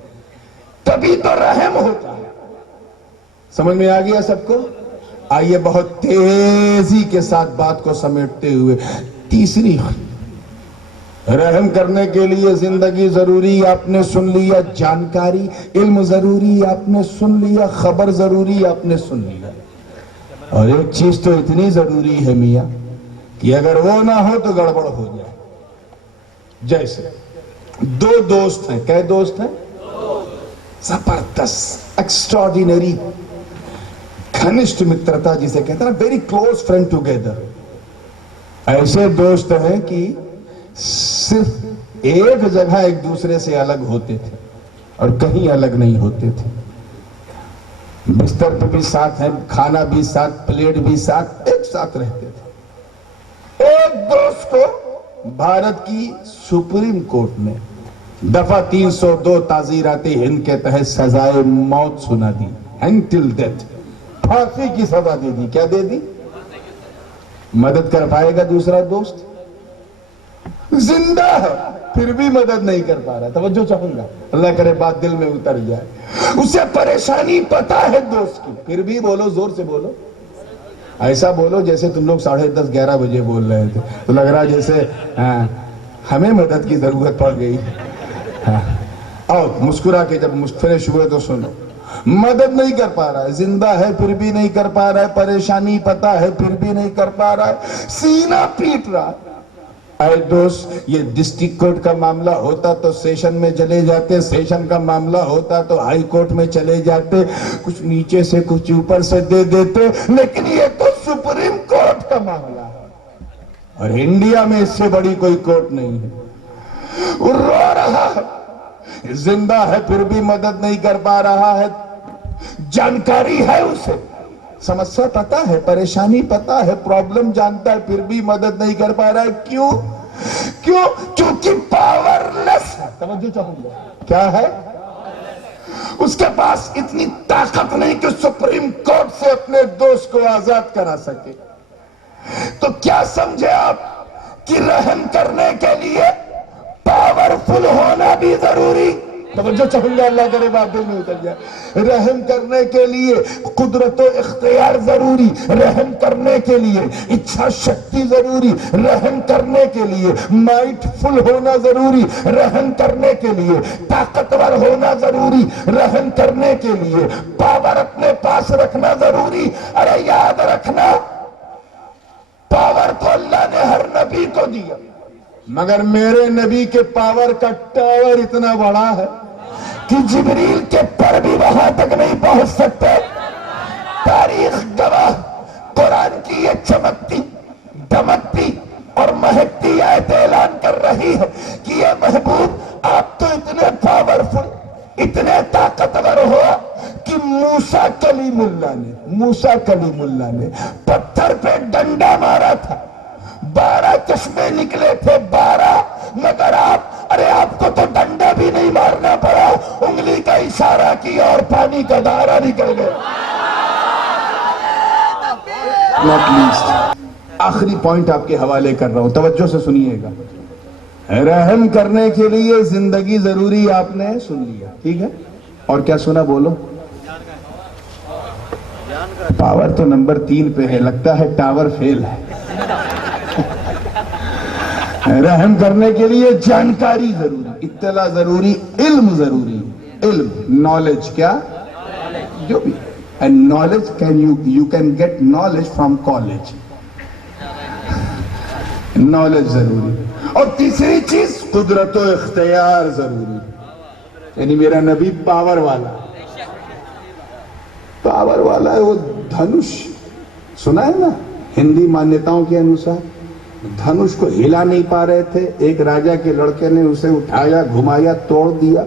تبھی تو رحم ہوتا ہے۔ سمجھ میں آ گیا سب کو؟ آئیے بہت تیزی کے ساتھ بات کو سمیٹتے ہوئے، تیسری، رحم کرنے کے لیے زندگی ضروری، آپ نے سن لیا، جانکاری، علم ضروری، آپ نے سن لیا، خبر ضروری، آپ نے سن لیا، اور ایک چیز تو اتنی ضروری ہے میاں کہ اگر وہ نہ ہو تو گڑبڑ ہو جائے۔ جیسے دو دوست ہیں، کئے دوست ہیں؟ زبردست، ایکسٹراڈینری، گھنشٹ مترتا جسے کہتے ہیں، ویری کلوز فرینڈ ٹوگیدر۔ ایسے دوست ہیں کہ صرف ایک جگہ ایک دوسرے سے الگ ہوتے تھے اور کہیں الگ نہیں ہوتے تھے، بستر پہ بھی ساتھ ہیں، کھانا بھی ساتھ، پلیٹ بھی ساتھ، ایک ساتھ رہتے تھے۔ ایک دوست کو بھارت کی سپریم کورٹ نے دفعہ 302 تعزیرات ہند کے تحت سزائے موت سنا دی، until death، پھانسی کی سزا دے دی۔ کیا دے دی؟ مدد کر پائے گا دوسرا دوست؟ زندہ ہے پھر بھی مدد نہیں کر پا رہا۔ توجہ چاہوں گا، اللہ کرے بات دل میں اتر جائے۔ اسے پریشانی پتا ہے دوست کی، پھر بھی بولو، زور سے بولو، ایسا بولو جیسے تم لوگ 10:30 11 بجے بول رہے تھے، تو لگ رہا جیسے ہمیں مدد کی ضرورت پڑ گئی۔ اور مسکرا کے جب فریش ہوئے تو سنو، مدد نہیں کر پا رہا ہے، زندہ ہے پھر بھی نہیں کر پا رہا ہے، پریشانی پتا ہے پھر بھی نہیں کر پا رہا ہے، سینہ پیٹ رہا ہے۔ اے دوست، یہ ڈسٹرکٹ کورٹ کا معاملہ ہوتا تو سیشن میں چلے جاتے، سیشن کا معاملہ ہوتا تو ہائی کورٹ میں چلے جاتے، کچھ نیچے سے کچھ اوپر سے دے دیتے، لیکن یہ تو سپریم کورٹ کا معاملہ ہے، اور انڈیا میں اس سے بڑی کوئی کورٹ نہیں ہے۔ وہ رو رہا ہے، زندہ ہے پھر بھی مدد نہیں کر پا رہا ہے، جانکاری ہے اسے، سمسیا پتا ہے، پریشانی پتا ہے، پرابلم جانتا ہے، پھر بھی مدد نہیں کر پا رہا ہے۔ کیوں؟ کیونکہ پاورلیس ہے۔ توجہ چاہوں گا، کیا ہے؟ اس کے پاس اتنی طاقت نہیں کہ سپریم کورٹ سے اپنے دوست کو آزاد کرا سکے۔ تو کیا سمجھے آپ کہ رحم کرنے کے لیے پاورفل ہونا بھی ضروری؟ توجہ چاہوں گا، اللہ کرے بات دل میں اتر جائے۔ رحم کرنے کے لیے قدرت و اختیار ضروری، رحم کرنے کے لیے اچھا شکتی ضروری، رحم کرنے کے لیے مائٹ فل ہونا ضروری، رحم کرنے کے لیے طاقتور ہونا ضروری، رحم کرنے کے لیے پاور اپنے پاس رکھنا ضروری۔ ارے یاد رکھنا، پاور تو اللہ نے ہر نبی کو دیا، مگر میرے نبی کے پاور کا ٹاور اتنا بڑا ہے کہ جبریل کے پر بھی وہاں تک نہیں پہنچ سکتے۔ تاریخ گواہ، قرآن کی یہ چمکتی، دمکتی اور مہکتی یہ آیت اعلان کر رہی ہے کہ یہ محبوب آپ تو اتنے پاورفل، اتنے طاقتور ہو کہ موسیٰ کلیم اللہ نے پتھر پہ ڈنڈا مارا تھا، 12 چشمے نکلے تھے، 12، مگر آپ کو تو ڈنڈا بھی نہیں مارنا پڑا، انگلی کا اشارہ کیا اور پانی کا دھارا نکل گیا۔ ناٹ لیسٹ، آخری پوائنٹ آپ کے حوالے کر رہا ہوں، توجہ سے سنیے گا۔ رحم کرنے کے لیے زندگی ضروری، آپ نے سن لیا، ٹھیک ہے؟ اور کیا سنا بولو؟ پاور تو نمبر 3 پہ ہے، لگتا ہے ٹاور فیل ہے۔ رحم کرنے کے لیے جانکاری ضروری، اطلاع ضروری، علم ضروری، علم، نالج، کیا؟ جو بھی، and knowledge you can get knowledge from college، knowledge ضروری۔ اور تیسری چیز قدرت و اختیار ضروری، یعنی میرا نبی پاور والا ہے، وہ دھنش، سنا ہے نا ہندی مانیتاؤں کے انوسار دھنش کو ہلا نہیں پا رہے تھے، ایک راجا کے لڑکے نے اسے اٹھایا، گھمایا، توڑ دیا،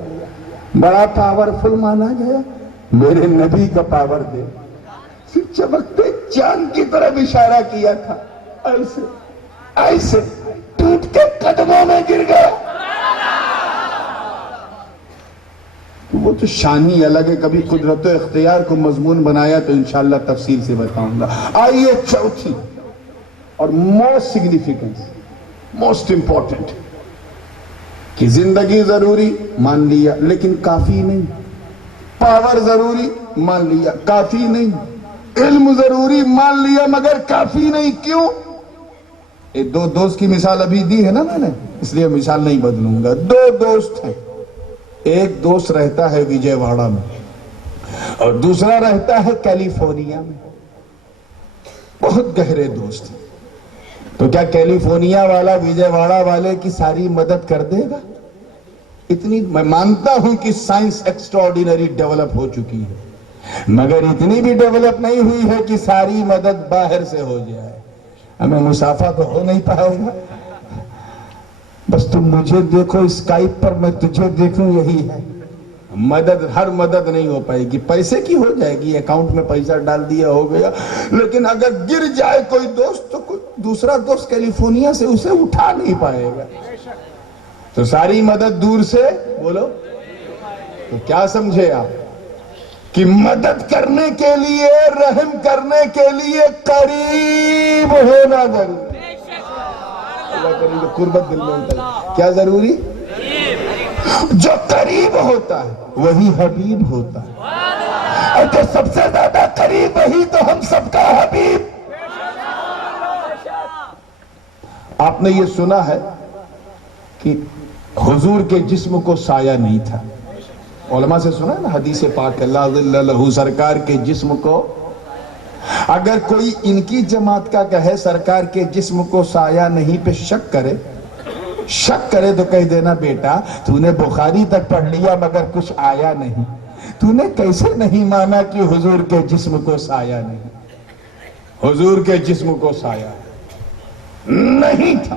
بڑا پاورفل مانا گیا۔ میرے نبی کا پاور دے، صرف چمکتے چاند کی طرف اشارہ کیا تھا، ایسے ٹوٹ کے قدموں میں گر گیا۔ وہ تو شانی الگ ہے، کبھی قدرت و اختیار کو مضمون بنایا تو انشاءاللہ تفصیل سے بتاؤں گا۔ آئیے چوتھی اور موسٹ سگنیفیکنس، موسٹ امپورٹنٹ، کہ زندگی ضروری مان لیا لیکن کافی نہیں، پاور ضروری مان لیا کافی نہیں، علم ضروری مان لیا مگر کافی نہیں۔ کیوں؟ یہ 2 دوست کی مثال ابھی دی ہے نا میں نے، اس لیے مثال نہیں بدلوں گا۔ 2 دوست ہیں، ایک دوست رہتا ہے وجے واڑہ میں اور دوسرا رہتا ہے کیلیفورنیا میں، بہت گہرے دوست ہیں۔ تو کیا کیلیفورنیا والا وجے واڑہ والے کی ساری مدد کر دے گا؟ اتنی میں مانتا ہوں کہ سائنس ایکسٹراڈینری ڈیولپ ہو چکی ہے، مگر اتنی بھی ڈیولپ نہیں ہوئی ہے کہ ساری مدد باہر سے ہو جائے۔ ہمیں مسافہ تو ہو نہیں پائے گا، بس تم مجھے دیکھو اسکائپ پر، میں تجھے دیکھوں، یہی ہے مدد۔ ہر مدد نہیں ہو پائے گی، پیسے کی ہو جائے گی، اکاؤنٹ میں پیسہ ڈال دیا ہو گیا، لیکن اگر گر جائے کوئی دوست تو کوئی دوسرا دوست کیلیفورنیا سے اسے اٹھا نہیں پائے گا۔ تو ساری مدد دور سے، بولو تو کیا سمجھے آپ کہ مدد کرنے کے لیے، رحم کرنے کے لیے قریب ہونا ضروری۔ اللہ کریں تو قربت دل میں ہوتا ہے، کیا ضروری؟ جو قریب ہوتا ہے وہی حبیب ہوتا ہے، اور جو سب سے زیادہ قریب وہی تو ہم سب کا حبیب۔ آپ نے یہ سنا ہے کہ حضور کے جسم کو سایہ نہیں تھا، علماء سے سنا ہے نا حدیث پاک، لا ظل لہ، سرکار کے جسم کو، اگر کوئی ان کی جماعت کا کہے سرکار کے جسم کو سایہ نہیں، پہ شک کرے تو کہہ دینا بیٹا تو نے بخاری تک پڑھ لیا مگر کچھ آیا نہیں، تو نے کیسے نہیں مانا کہ حضور کے جسم کو سایہ نہیں؟ حضور کے جسم کو سایہ نہیں تھا،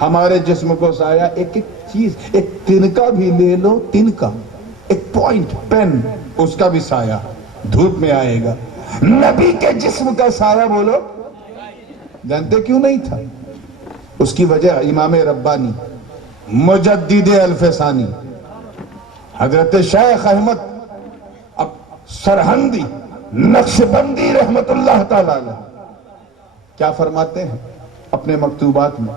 ہمارے جسم کو سایہ ایک چیز، ایک تنکا بھی لے لو، تنکا، ایک پوائنٹ، پین، اس کا بھی سایہ دھوپ میں آئے گا۔ نبی کے جسم کا سایہ بولو جانتے کیوں نہیں تھا؟ اس کی وجہ امام ربانی، مجدد الفسانی، حضرت شیخ احمد اب سرہندی نقشبندی رحمت اللہ تعالی کیا فرماتے ہیں اپنے مکتوبات میں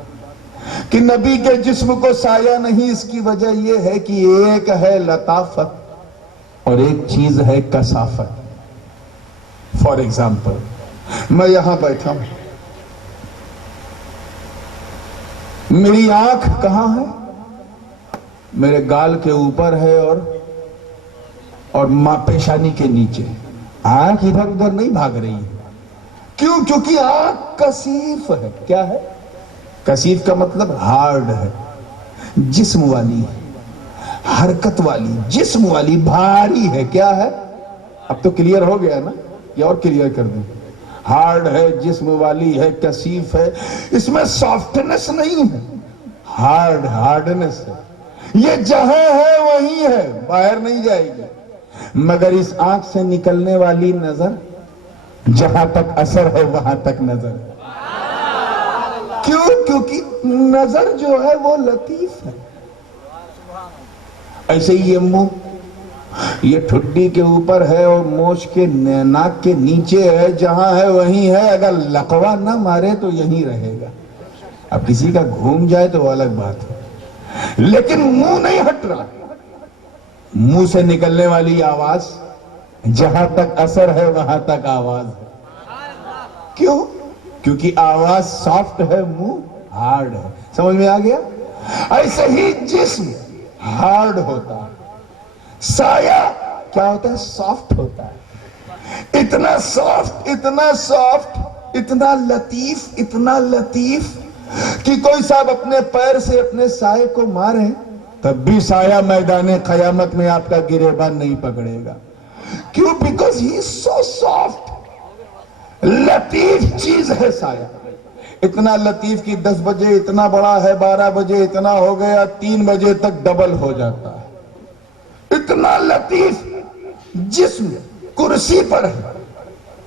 کہ نبی کے جسم کو سایہ نہیں، اس کی وجہ یہ ہے کہ ایک ہے لطافت اور ایک چیز ہے کثافت۔ فار ایگزامپل، میں یہاں بیٹھا ہوں، میری آنکھ کہاں ہے؟ میرے گال کے اوپر ہے اور پیشانی کے نیچے۔ آنکھ ادھر ادھر نہیں بھاگ رہی ہے، کیوں؟ کیونکہ آنکھ کثیف ہے۔ کیا ہے؟ کثیف کا مطلب ہارڈ ہے، جسم والی، حرکت والی، جسم والی، بھاری ہے۔ کیا ہے؟ اب تو کلیئر ہو گیا نا، یا اور کلیئر کر دوں؟ ہارڈ ہے، جسم والی ہے، کثیف ہے، اس میں سافٹنس نہیں ہے، ہارڈنس ہے. یہ جہاں ہے وہیں ہے، باہر نہیں جائے گی. مگر اس آنکھ سے نکلنے والی نظر جہاں تک اثر ہے وہاں تک نظر ہے. کیوں؟ کیونکہ نظر جو ہے وہ لطیف ہے. ایسے ہی یہ منہ، یہ ٹھڈی کے اوپر ہے اور موچھ کے ناک کے نیچے ہے، جہاں ہے وہیں ہے. اگر لقوہ نہ مارے تو یہیں رہے گا. اب کسی کا گھوم جائے تو وہ الگ بات ہے، لیکن منہ نہیں ہٹ رہا. منہ سے نکلنے والی آواز جہاں تک اثر ہے وہاں تک آواز ہے. کیوں؟ کیونکہ آواز سافٹ ہے، منہ ہارڈ ہے. سمجھ میں آ گیا؟ ایسے ہی جسم ہارڈ ہوتا ہے، سایہ کیا ہوتا ہے؟ سافٹ ہوتا ہے. اتنا سافٹ، اتنا سافٹ، اتنا لطیف، اتنا لطیف کہ کوئی صاحب اپنے پیر سے اپنے سائے کو مارے تب بھی سایہ میدان قیامت میں آپ کا گریبان نہیں پکڑے گا. کیوں؟ Because he so soft. لطیف چیز ہے سایہ. اتنا لطیف کہ 10 بجے اتنا بڑا ہے، 12 بجے اتنا ہو گیا، 3 بجے تک ڈبل ہو جاتا ہے. اتنا لطیف جسم کرسی پر ہے،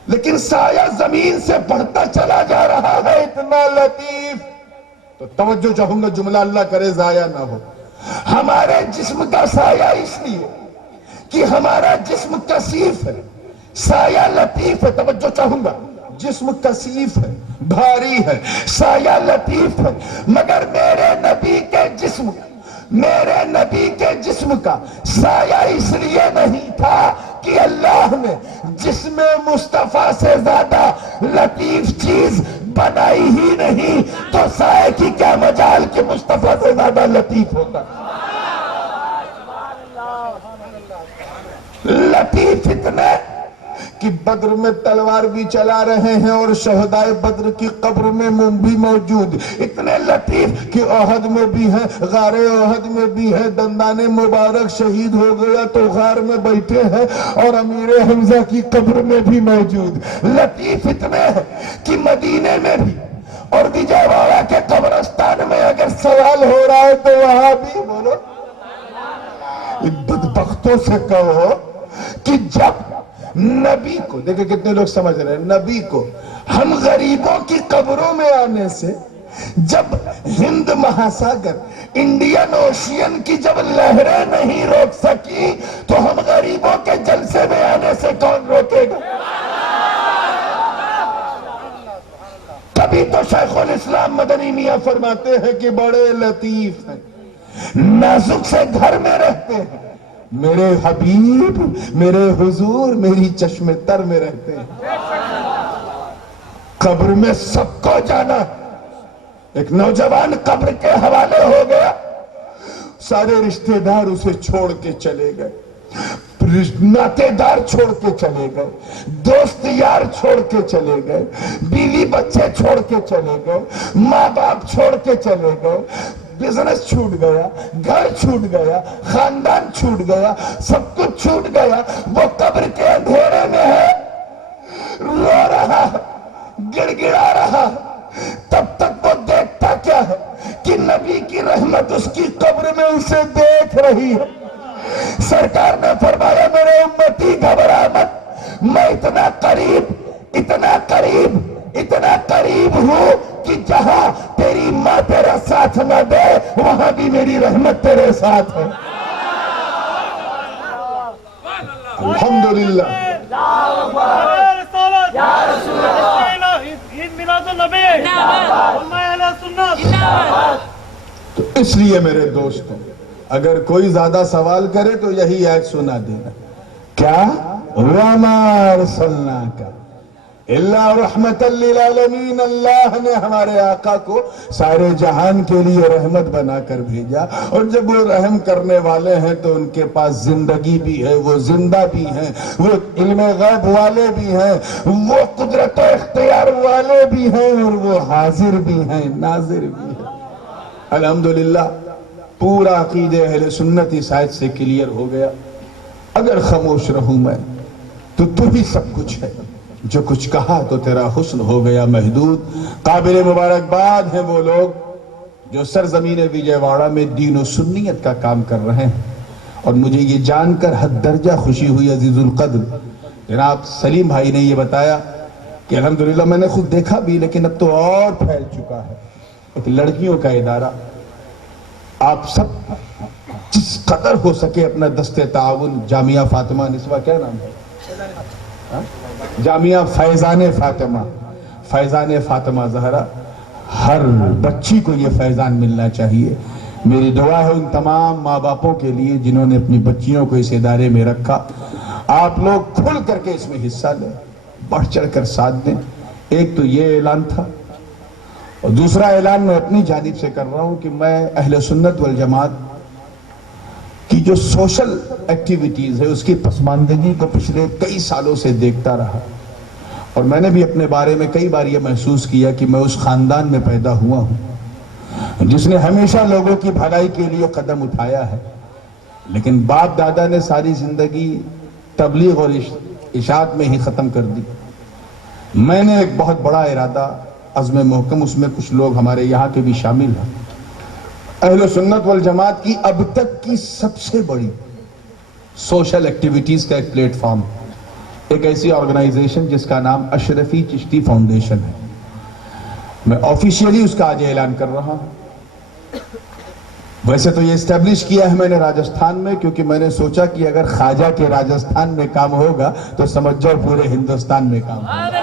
لیکن سایہ زمین سے بڑھتا چلا جا رہا ہے. اتنا لطیف. تو توجہ چاہوں گا، جملہ اللہ کرے ضائع نہ ہو. ہمارے جسم کا سایہ اس لیے کہ ہمارا جسم کثیف ہے، سایہ لطیف ہے. توجہ چاہوں گا، جسم کثیف ہے، بھاری ہے، سایہ لطیف ہے. مگر میرے نبی کے جسم کا سایہ اس لیے نہیں تھا کہ اللہ نے جسم مصطفیٰ سے زیادہ لطیف چیز بنائی ہی نہیں، تو سایہ کی کیا مجال کہ مصطفیٰ سے زیادہ لطیف ہوتا. لطیف اتنے کہ بدر میں تلوار بھی چلا رہے ہیں اور شہدائے بدر کی قبر میں بھی موجود. اتنے لطیف کہ احد میں بھی ہے، غار احد میں بھی ہے. دندان مبارک شہید ہو گیا تو غار میں بیٹھے ہیں اور امیر حمزہ کی قبر میں بھی موجود. لطیف اتنے ہے کہ مدینے میں بھی اور وجےواڑا کے قبرستان میں اگر سوال ہو رہا ہے تو وہاں بھی بولو. بدبختوں سے کہو کہ جب نبی کو، دیکھیں کتنے لوگ سمجھ رہے ہیں، نبی کو ہم غریبوں کی قبروں میں آنے سے، جب ہند مہاساگر انڈین اوشین کی جب لہریں نہیں روک سکی تو ہم غریبوں کے جلسے میں آنے سے کون روکے گا؟ تبھی تو شیخ الاسلام مدنی میاں فرماتے ہیں کہ بڑے لطیف ہیں، نازک سے گھر میں رہتے ہیں، میرے حبیب، میرے حضور میری چشم تر میں رہتے ہیں. قبر میں سب کو جانا. ایک نوجوان قبر کے حوالے ہو گیا، سارے رشتہ دار اسے چھوڑ کے چلے گئے، ناتے دار چھوڑ کے چلے گئے، دوست یار چھوڑ کے چلے گئے، بیوی بچے چھوڑ کے چلے گئے، ماں باپ چھوڑ کے چلے گئے، بزنس چھوٹ گیا، گھر چھوٹ گیا، خاندان چھوٹ گیا، سب کچھ چھوٹ گیا. وہ قبر کے اندھیرے میں ہے، رو رہا، گڑ گڑا رہا. تب تک وہ دیکھتا کیا ہے کہ نبی کی رحمت اس کی قبر میں اسے دیکھ رہی ہے. سرکار نے فرمایا میرے امتی گھبرا مت، میں اتنا قریب، اتنا قریب، اتنا قریب ہوں کہ جہاں تیری ماں تیرا ساتھ نہ دے وہاں بھی میری رحمت تیرے ساتھ ہے. الحمدللہ. تو اس لیے میرے دوستوں، اگر کوئی زیادہ سوال کرے تو یہی آیت سنا دینا. کیا؟ وَمَا أَرْسَلْنَاكَ إِلَّا رَحْمَةً لِلْعَالَمِينَ. اللہ نے ہمارے آقا کو سارے جہان کے لیے رحمت بنا کر بھیجا، اور جب وہ رحم کرنے والے ہیں تو ان کے پاس زندگی بھی ہے، وہ زندہ بھی ہیں، وہ علم غیب والے بھی ہیں، وہ قدرت و اختیار والے بھی ہیں، اور وہ حاضر بھی ہیں، ناظر بھی ہیں. الحمدللہ پورا عقیدہ اہل سنت اس آیت سے کلیئر ہو گیا. اگر خاموش رہوں میں تو ہی سب کچھ ہے. جو کچھ کہا تو تیرا حسن ہو گیا محدود. قابل مبارکباد ہیں وہ لوگ جو سرزمین وجے واڑہ میں دین و سنیت کا کام کر رہے ہیں. اور مجھے یہ جان کر حد درجہ خوشی ہوئی عزیز القدر جناب سلیم بھائی نے یہ بتایا کہ الحمدللہ میں نے خود دیکھا بھی لیکن اب تو اور پھیل چکا ہے ایک لڑکیوں کا ادارہ. آپ سب جس قدر ہو سکے اپنا دست تعاون جامعہ فاطمہ نسوہ کیا نام ہے جامعہ فیضان فاطمہ زہرا ہر بچی کو یہ فیضان ملنا چاہیے. میری دعا ہے ان تمام ماں باپوں کے لیے جنہوں نے اپنی بچیوں کو اس ادارے میں رکھا. آپ لوگ کھل کر کے اس میں حصہ لیں بڑھ چڑھ کر ساتھ دیں. ایک تو یہ اعلان تھا اور دوسرا اعلان میں اپنی جانب سے کر رہا ہوں کہ میں اہل سنت والجماعت کی جو سوشل ایکٹیویٹیز ہے اس کی پسماندگی کو پچھلے کئی سالوں سے دیکھتا رہا اور میں نے بھی اپنے بارے میں کئی بار یہ محسوس کیا کہ میں اس خاندان میں پیدا ہوا ہوں جس نے ہمیشہ لوگوں کی بھلائی کے لیے قدم اٹھایا ہے. لیکن باپ دادا نے ساری زندگی تبلیغ اور اشاعت میں ہی ختم کر دی. میں نے ایک بہت بڑا ارادہ عزم محکم اس میں کچھ لوگ ہمارے یہاں کے بھی شامل ہیں. اہل سنت والجماعت کی اب تک کی سب سے بڑی سوشل ایکٹیویٹیز کا ایک پلیٹ فارم ایک ایسی آرگنائزیشن جس کا نام اشرفی چشتی فاؤنڈیشن ہے. میں آفیشیلی اس کا آج اعلان کر رہا ہوں. ویسے تو یہ اسٹیبلش کیا ہے میں نے راجستھان میں کیونکہ میں نے سوچا کہ اگر خواجہ کے راجستھان میں کام ہوگا تو سمجھ جاؤ پورے ہندوستان میں کام ہوگا.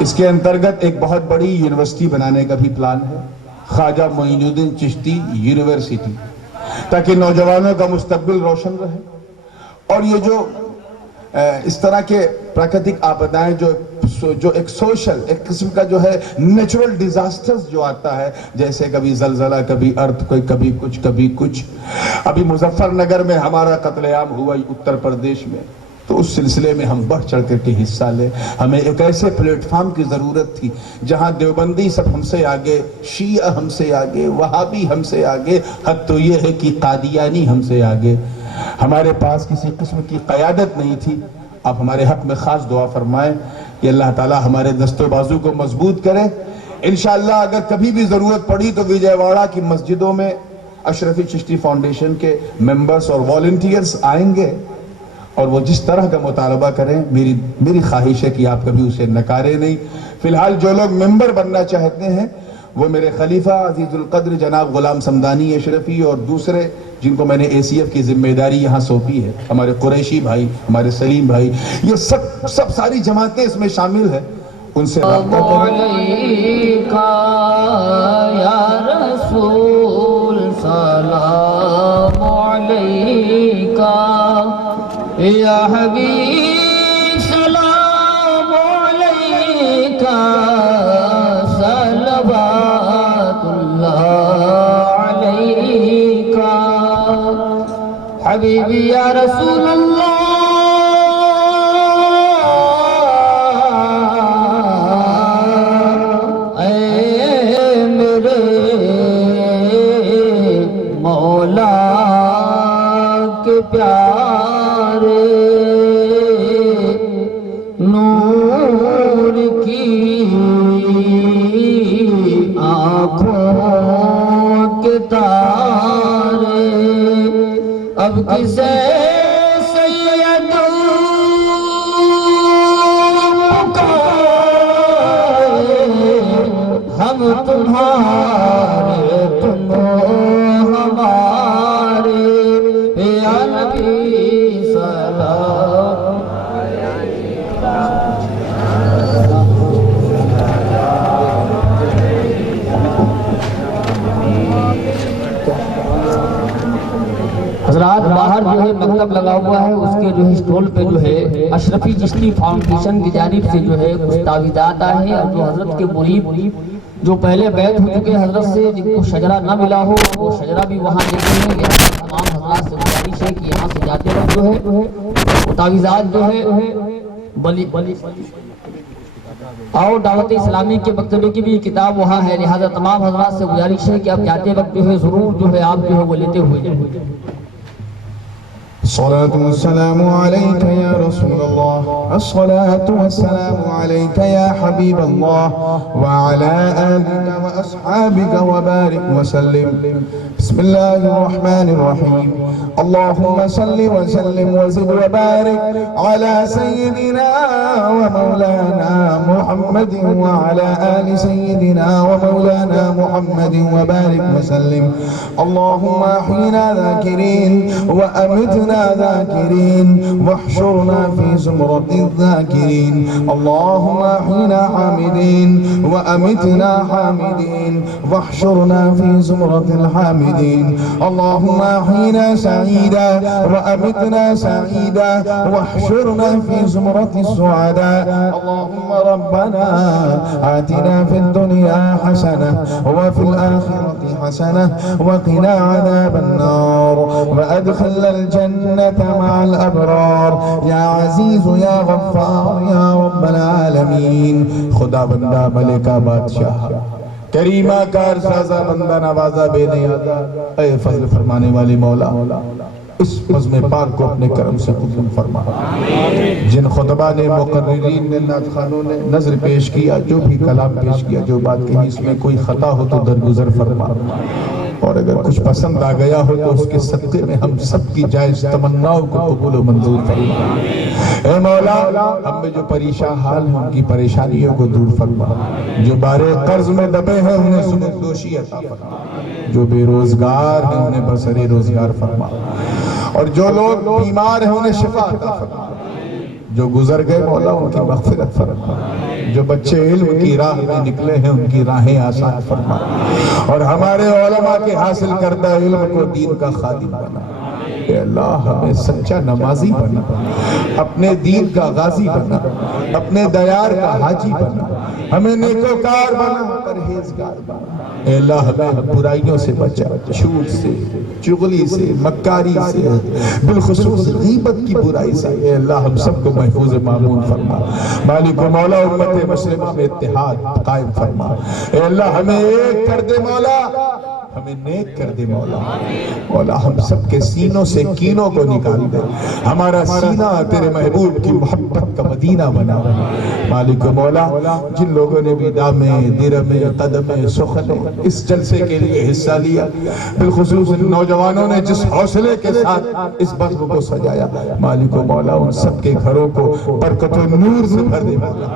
اس کے انترگت ایک بہت بڑی یونیورسٹی بنانے کا بھی پلان ہے خواجہ معین الدین چشتی یونیورسٹی تاکہ نوجوانوں کا مستقبل روشن رہے. اور یہ جو اس طرح کے پراکرتک آپدائیں جو ایک سوشل ایک قسم کا جو ہے نیچرل ڈیزاسٹرز جو آتا ہے جیسے کبھی زلزلہ کبھی ارتھ کوئی کبھی کچھ ابھی مظفر نگر میں ہمارا قتل عام ہوا اتر پردیش میں تو اس سلسلے میں ہم بڑھ چڑھ کر کے حصہ لیں. ہمیں ایک ایسے پلیٹ فارم کی ضرورت تھی جہاں دیوبندی سب ہم سے آگے شیعہ ہم سے آگے وہابی ہم سے آگے حد تو یہ ہے کہ قادیانی ہم سے آگے. ہمارے پاس کسی قسم کی قیادت نہیں تھی. آپ ہمارے حق میں خاص دعا فرمائیں کہ اللہ تعالی ہمارے دست و بازو کو مضبوط کرے. انشاءاللہ اگر کبھی بھی ضرورت پڑی تو وجے واڑہ کی مسجدوں میں اشرفی چشتی فاؤنڈیشن کے ممبرز اور والنٹیئرز آئیں گے اور وہ جس طرح کا مطالبہ کریں میری خواہش ہے کہ آپ کبھی اسے نکارے نہیں. فی الحال جو لوگ ممبر بننا چاہتے ہیں وہ میرے خلیفہ عزیز القدر جناب غلام سمدانی اشرفی اور دوسرے جن کو میں نے اے سی ایف کی ذمہ داری یہاں سونپی ہے ہمارے قریشی بھائی ہمارے سلیم بھائی یہ سب ساری جماعتیں اس میں شامل ہیں. ان سے رابطہ علیکہ یا رسول سلام علیکہ یا حبیب سلام علیکہ صلوات اللہ علیکہ حبیبی یا رسول اللہ اے میرے مولا کے پیارے نور کی آنکھوں کے تارے اب کسے سید پکارے ہم تمہارے تم ہمارے یا نبی سلام حضرات باہر جو ہے مکتب لگا ہوا ہے اس کے جو ہے اسٹول پہ جو ہے اشرفی چشتی فاؤنڈیشن کی جانب سے جو ہے کچھ تعویذات آئے ہیں اور جو حضرت کے مرید جو پہلے بیعت ہو چکے حضرت سے جن کو شجرہ نہ ملا ہو وہ شجرہ بھی وہاں دیتے ہیں. یہ تمام حضرات سے گزارش ہے کہ یہاں سے جاتے وقت جو ہے تعویذات جو ہے اور دعوت اسلامی کے مکتبے کی بھی کتاب وہاں ہے. لہذا تمام حضرات سے گزارش ہے کہ آپ جاتے وقت جو ہے ضرور جو ہے آپ جو ہے وہ لیتے ہوئے الصلاة والسلام عليك يا رسول الله، الصلاة والسلام عليك يا حبيب الله، وعلى آلك وأصحابك وبارك وسلم. بسم الله الرحمن الرحيم. اللهم صل وسلم وزد وبارك على سيدنا ومولانا محمد وعلى آل سيدنا ومولانا محمد وبارك وسلم. اللهم احينا ذاكرين وأمتنا ذاكرين واحشرنا في زمرة الذاكرين. اللهم احينا حامدين وأمتنا حامدين واحشرنا في زمرة الحامدين. اللهم احينا سعيدا وأمتنا سعيدا واحشرنا في زمرة السعداء. اللهم ربنا آتنا في الدنيا حسنة وفي الآخرة حسنة وقنا عذاب النار وأدخلنا الجنة مع الأبرار يا عزيز يا غفار يا رب العالمين. خدا بندہ ملکہ بادشاہ کریمہ کار سازہ بندہ نوازہ بے نیازہ، اے فضل فرمانے والے مولا اس بزم پاک کو اپنے کرم سے قبول فرما. جن خطبہ نے، مقررین نے، نعت خوانوں نے نظر پیش کیا، جو بھی کلام پیش کیا، جو بات کہی، اس میں کوئی خطا ہو تو درگزر فرما، اور اگر کچھ پسند آ گیا ہو تو اس کے صدقے میں ہم سب کی جائز تمناؤں کو قبول و منظور فرما. اے مولا ہم میں جو پریشان حال ہیں ان کی پریشانیوں کو دور فرما، جو بارے قرض میں دبے ہیں انہیں سبک دوشی عطا فرما، جو بے روزگار ہیں انہیں بسر روزگار فرما، اور جو لوگ بیمار ہیں انہیں شفا عطا فرما، جو گزر گئے مولا ان کی مغفرت فرما، جو بچے علم کی راہ میں نکلے ہیں ان کی راہیں آسان فرما، اور ہمارے علماء کے حاصل کردہ علم کو دین کا خادم بنا. اے اللہ ہمیں سچا نمازی بنا، اپنے دین کا غازی بنا، اپنے دیار کا حاجی بنا، ہمیں نیکوکار بنا، پرہیزگار بنا. اے اللہ ہمیں برائیوں سے بچا، جھوٹ سے، چغلی سے، مکاری سے، بالخصوص غیبت کی برائی سے. اے اللہ ہم سب کو محفوظ مامون فرما. مالک و مولا امت مسلمہ میں اتحاد قائم فرما. اے اللہ ہمیں ایک کر دے مولا، ہمیں نیک کر دے مولا. مولا ہم سب کے سینوں سے کینوں کو نکال دے، ہمارا سینہ تیرے محبوب کی محبت کا مدینہ بنا. مالک و مولا جن لوگوں نے بھی دامے، درمے، قدمے، سخنے اس جلسے کے لیے حصہ لیا، بالخصوص نوجوانوں نے جس حوصلے کے ساتھ اس بزم کو سجایا، مالک و مولا ان سب کے گھروں کو برکت و نور سے بھر دے مولا.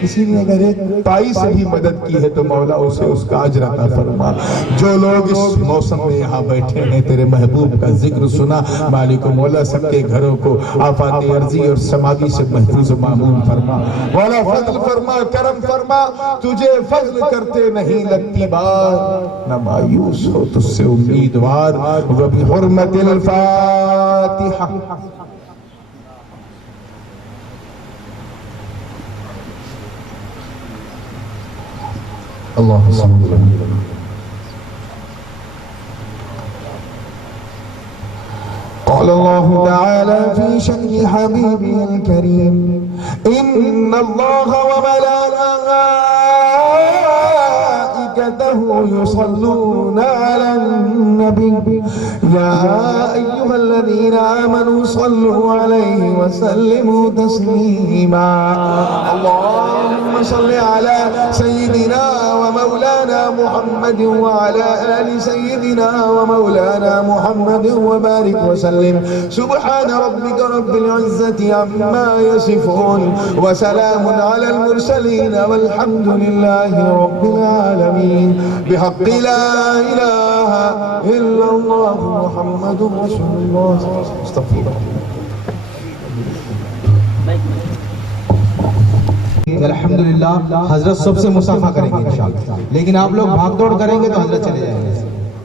کسی نے اگر ایک پائی سے بھی مدد کی ہے تو مولا اسے اس کا اجر عطا فرما. جو لوگ اس موسم میں یہاں بیٹھے ہیں تیرے محبوب کا ذکر سنا، مالک و مولا سب کے گھروں کو آفات ارضی اور سماوی سے محفوظ و معمول فرما. مولا فضل فرما، کرم فرما، تجھے فضل کرتے نہیں لگتی بار، نہ مایوس ہو تجھ سے امیدوار. وبحرمت الفاتحہ. اللہ صلی اللہ علیہ وسلم. قال الله تعالى في شأن حبيبه الكريم: إن الله وملائكته يصلون على النبي يا أيها الذين آمنوا صلوا عليه وسلموا تسليما. اللهم صل على سيدنا ومولانا محمد وعلى آل سيدنا ومولانا محمد وبارك وسلم. سبحان ربك رب العزة عما يصفون وسلام على المرسلين والحمد لله رب العالمين. بحق لا إله إلا الله محمد رسول الله. استغفر الله. الحمدللہ حضرت سب سے مصافحہ کریں گے انشاءاللہ، لیکن آپ لوگ بھاگ دوڑ کریں گے تو حضرت چلے جائیں گے.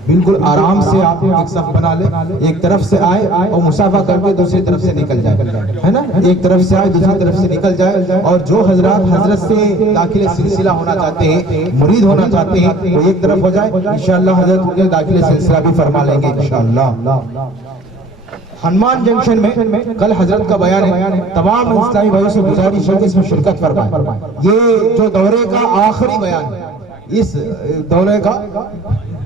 بالکل آرام سے آپ ایک صف بنا لیں، ایک طرف سے آئے اور مصافحہ کر کے دوسری طرف سے نکل جائے، ہے نا؟ ایک طرف سے آئے دوسری طرف سے نکل جائے. اور جو حضرات حضرت سے داخل سلسلہ ہونا چاہتے ہیں، مرید ہونا چاہتے ہیں، وہ ایک طرف ہو جائے. انشاءاللہ حضرت انہیں داخل سلسلہ بھی فرما لیں گے انشاءاللہ. ہنمان جنکشن میں کل حضرت کا بیان ہے، تمام اسلامی بھائیوں سے گزارش ہے کہ اس میں شرکت فرمائیں. یہ جو دورے کا آخری بیان ہے، اس دورے کا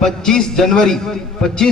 25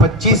25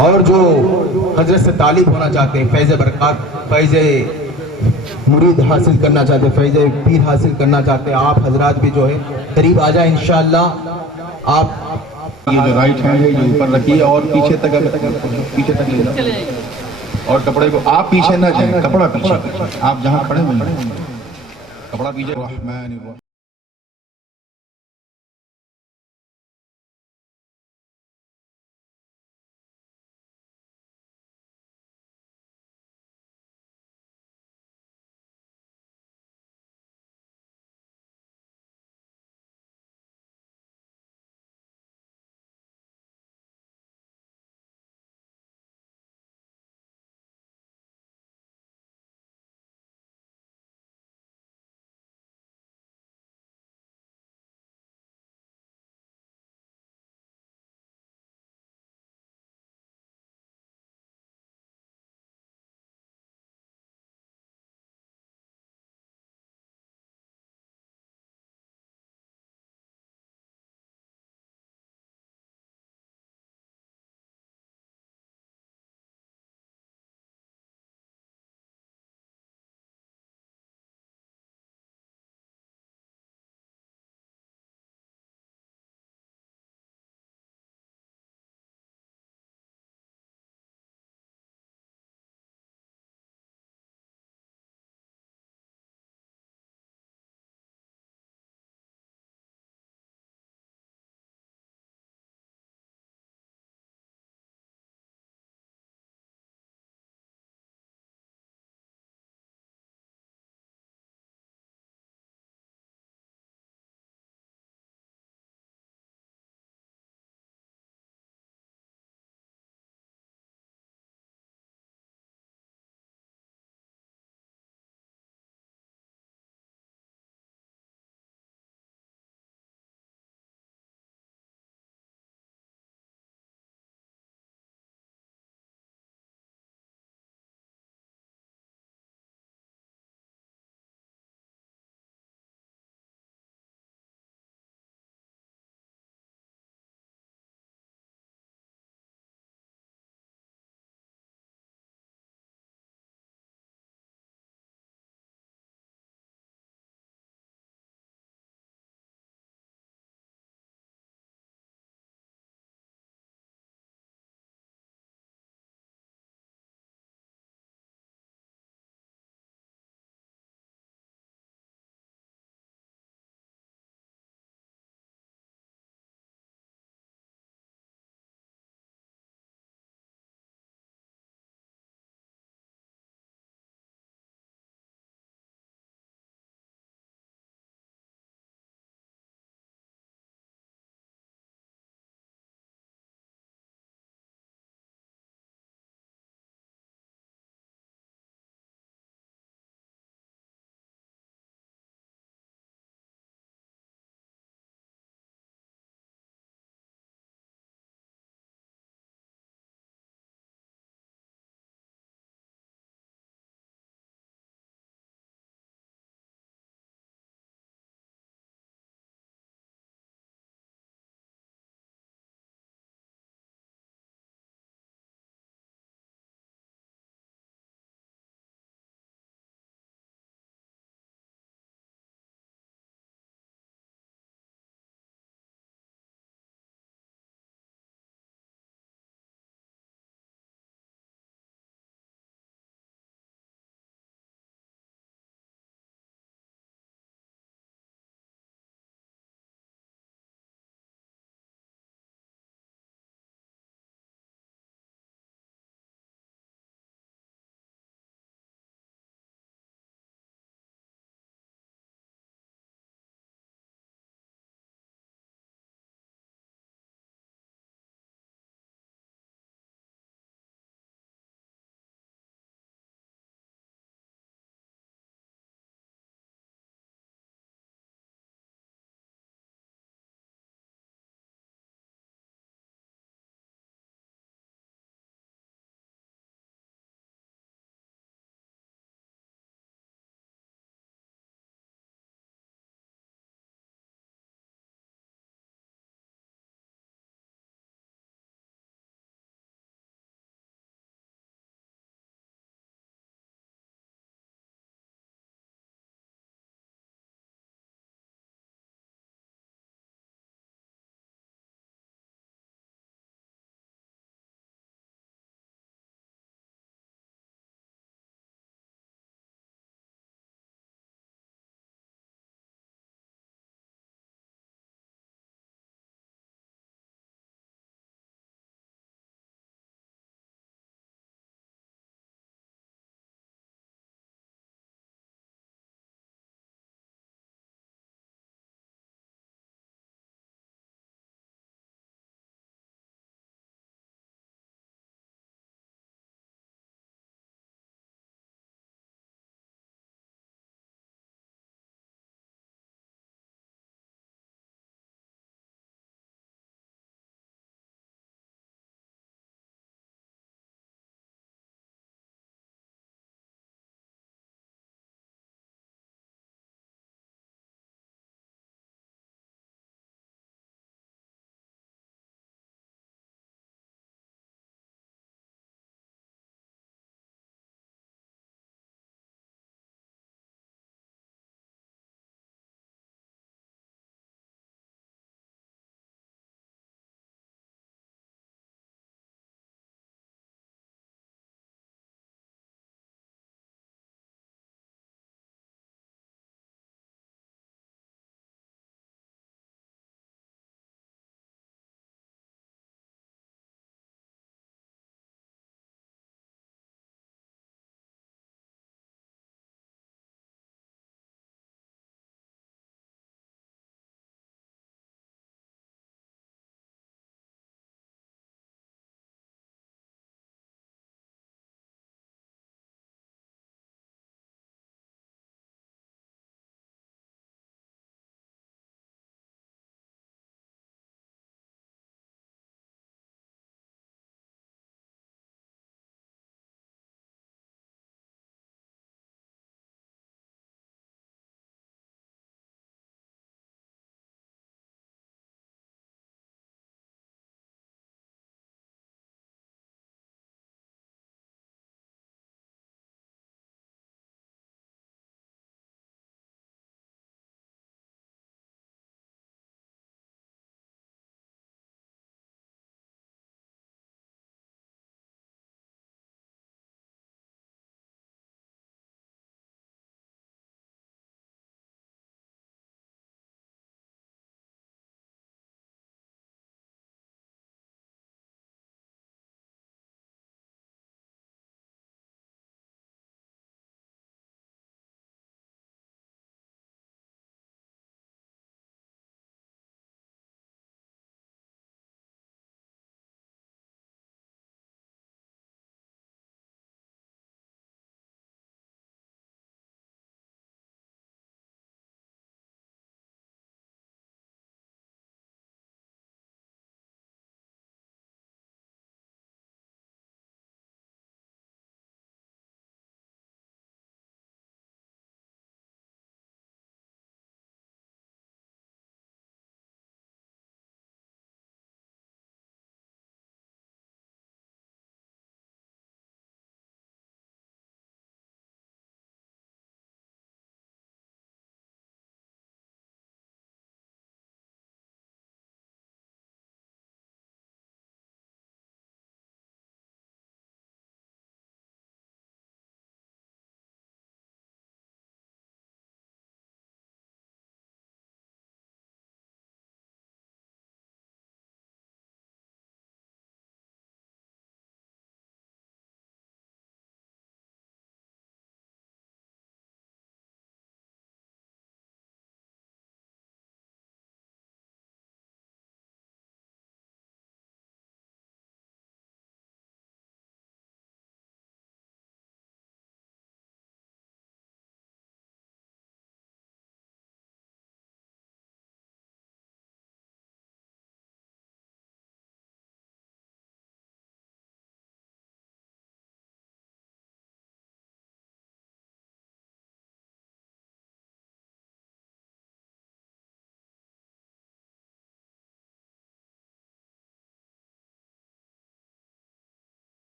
اور جو حضرت سے طالب ہونا چاہتے ہیں، فیض برکات، فیض مرید حاصل کرنا چاہتے ہیں، فیض پیر حاصل کرنا چاہتے ہیں، آپ حضرات بھی جو ہے قریب آ جائیں انشاءاللہ. آپ یہ جو رائٹ ہینڈ ہے یہ اوپر رکھیے اور پیچھے تک پیچھے تک لے جاؤ اور کپڑے کو آپ پیچھے نہ جائیں، کپڑا پیچھے، آپ جہاں کھڑے ہیں کپڑا پیچھے.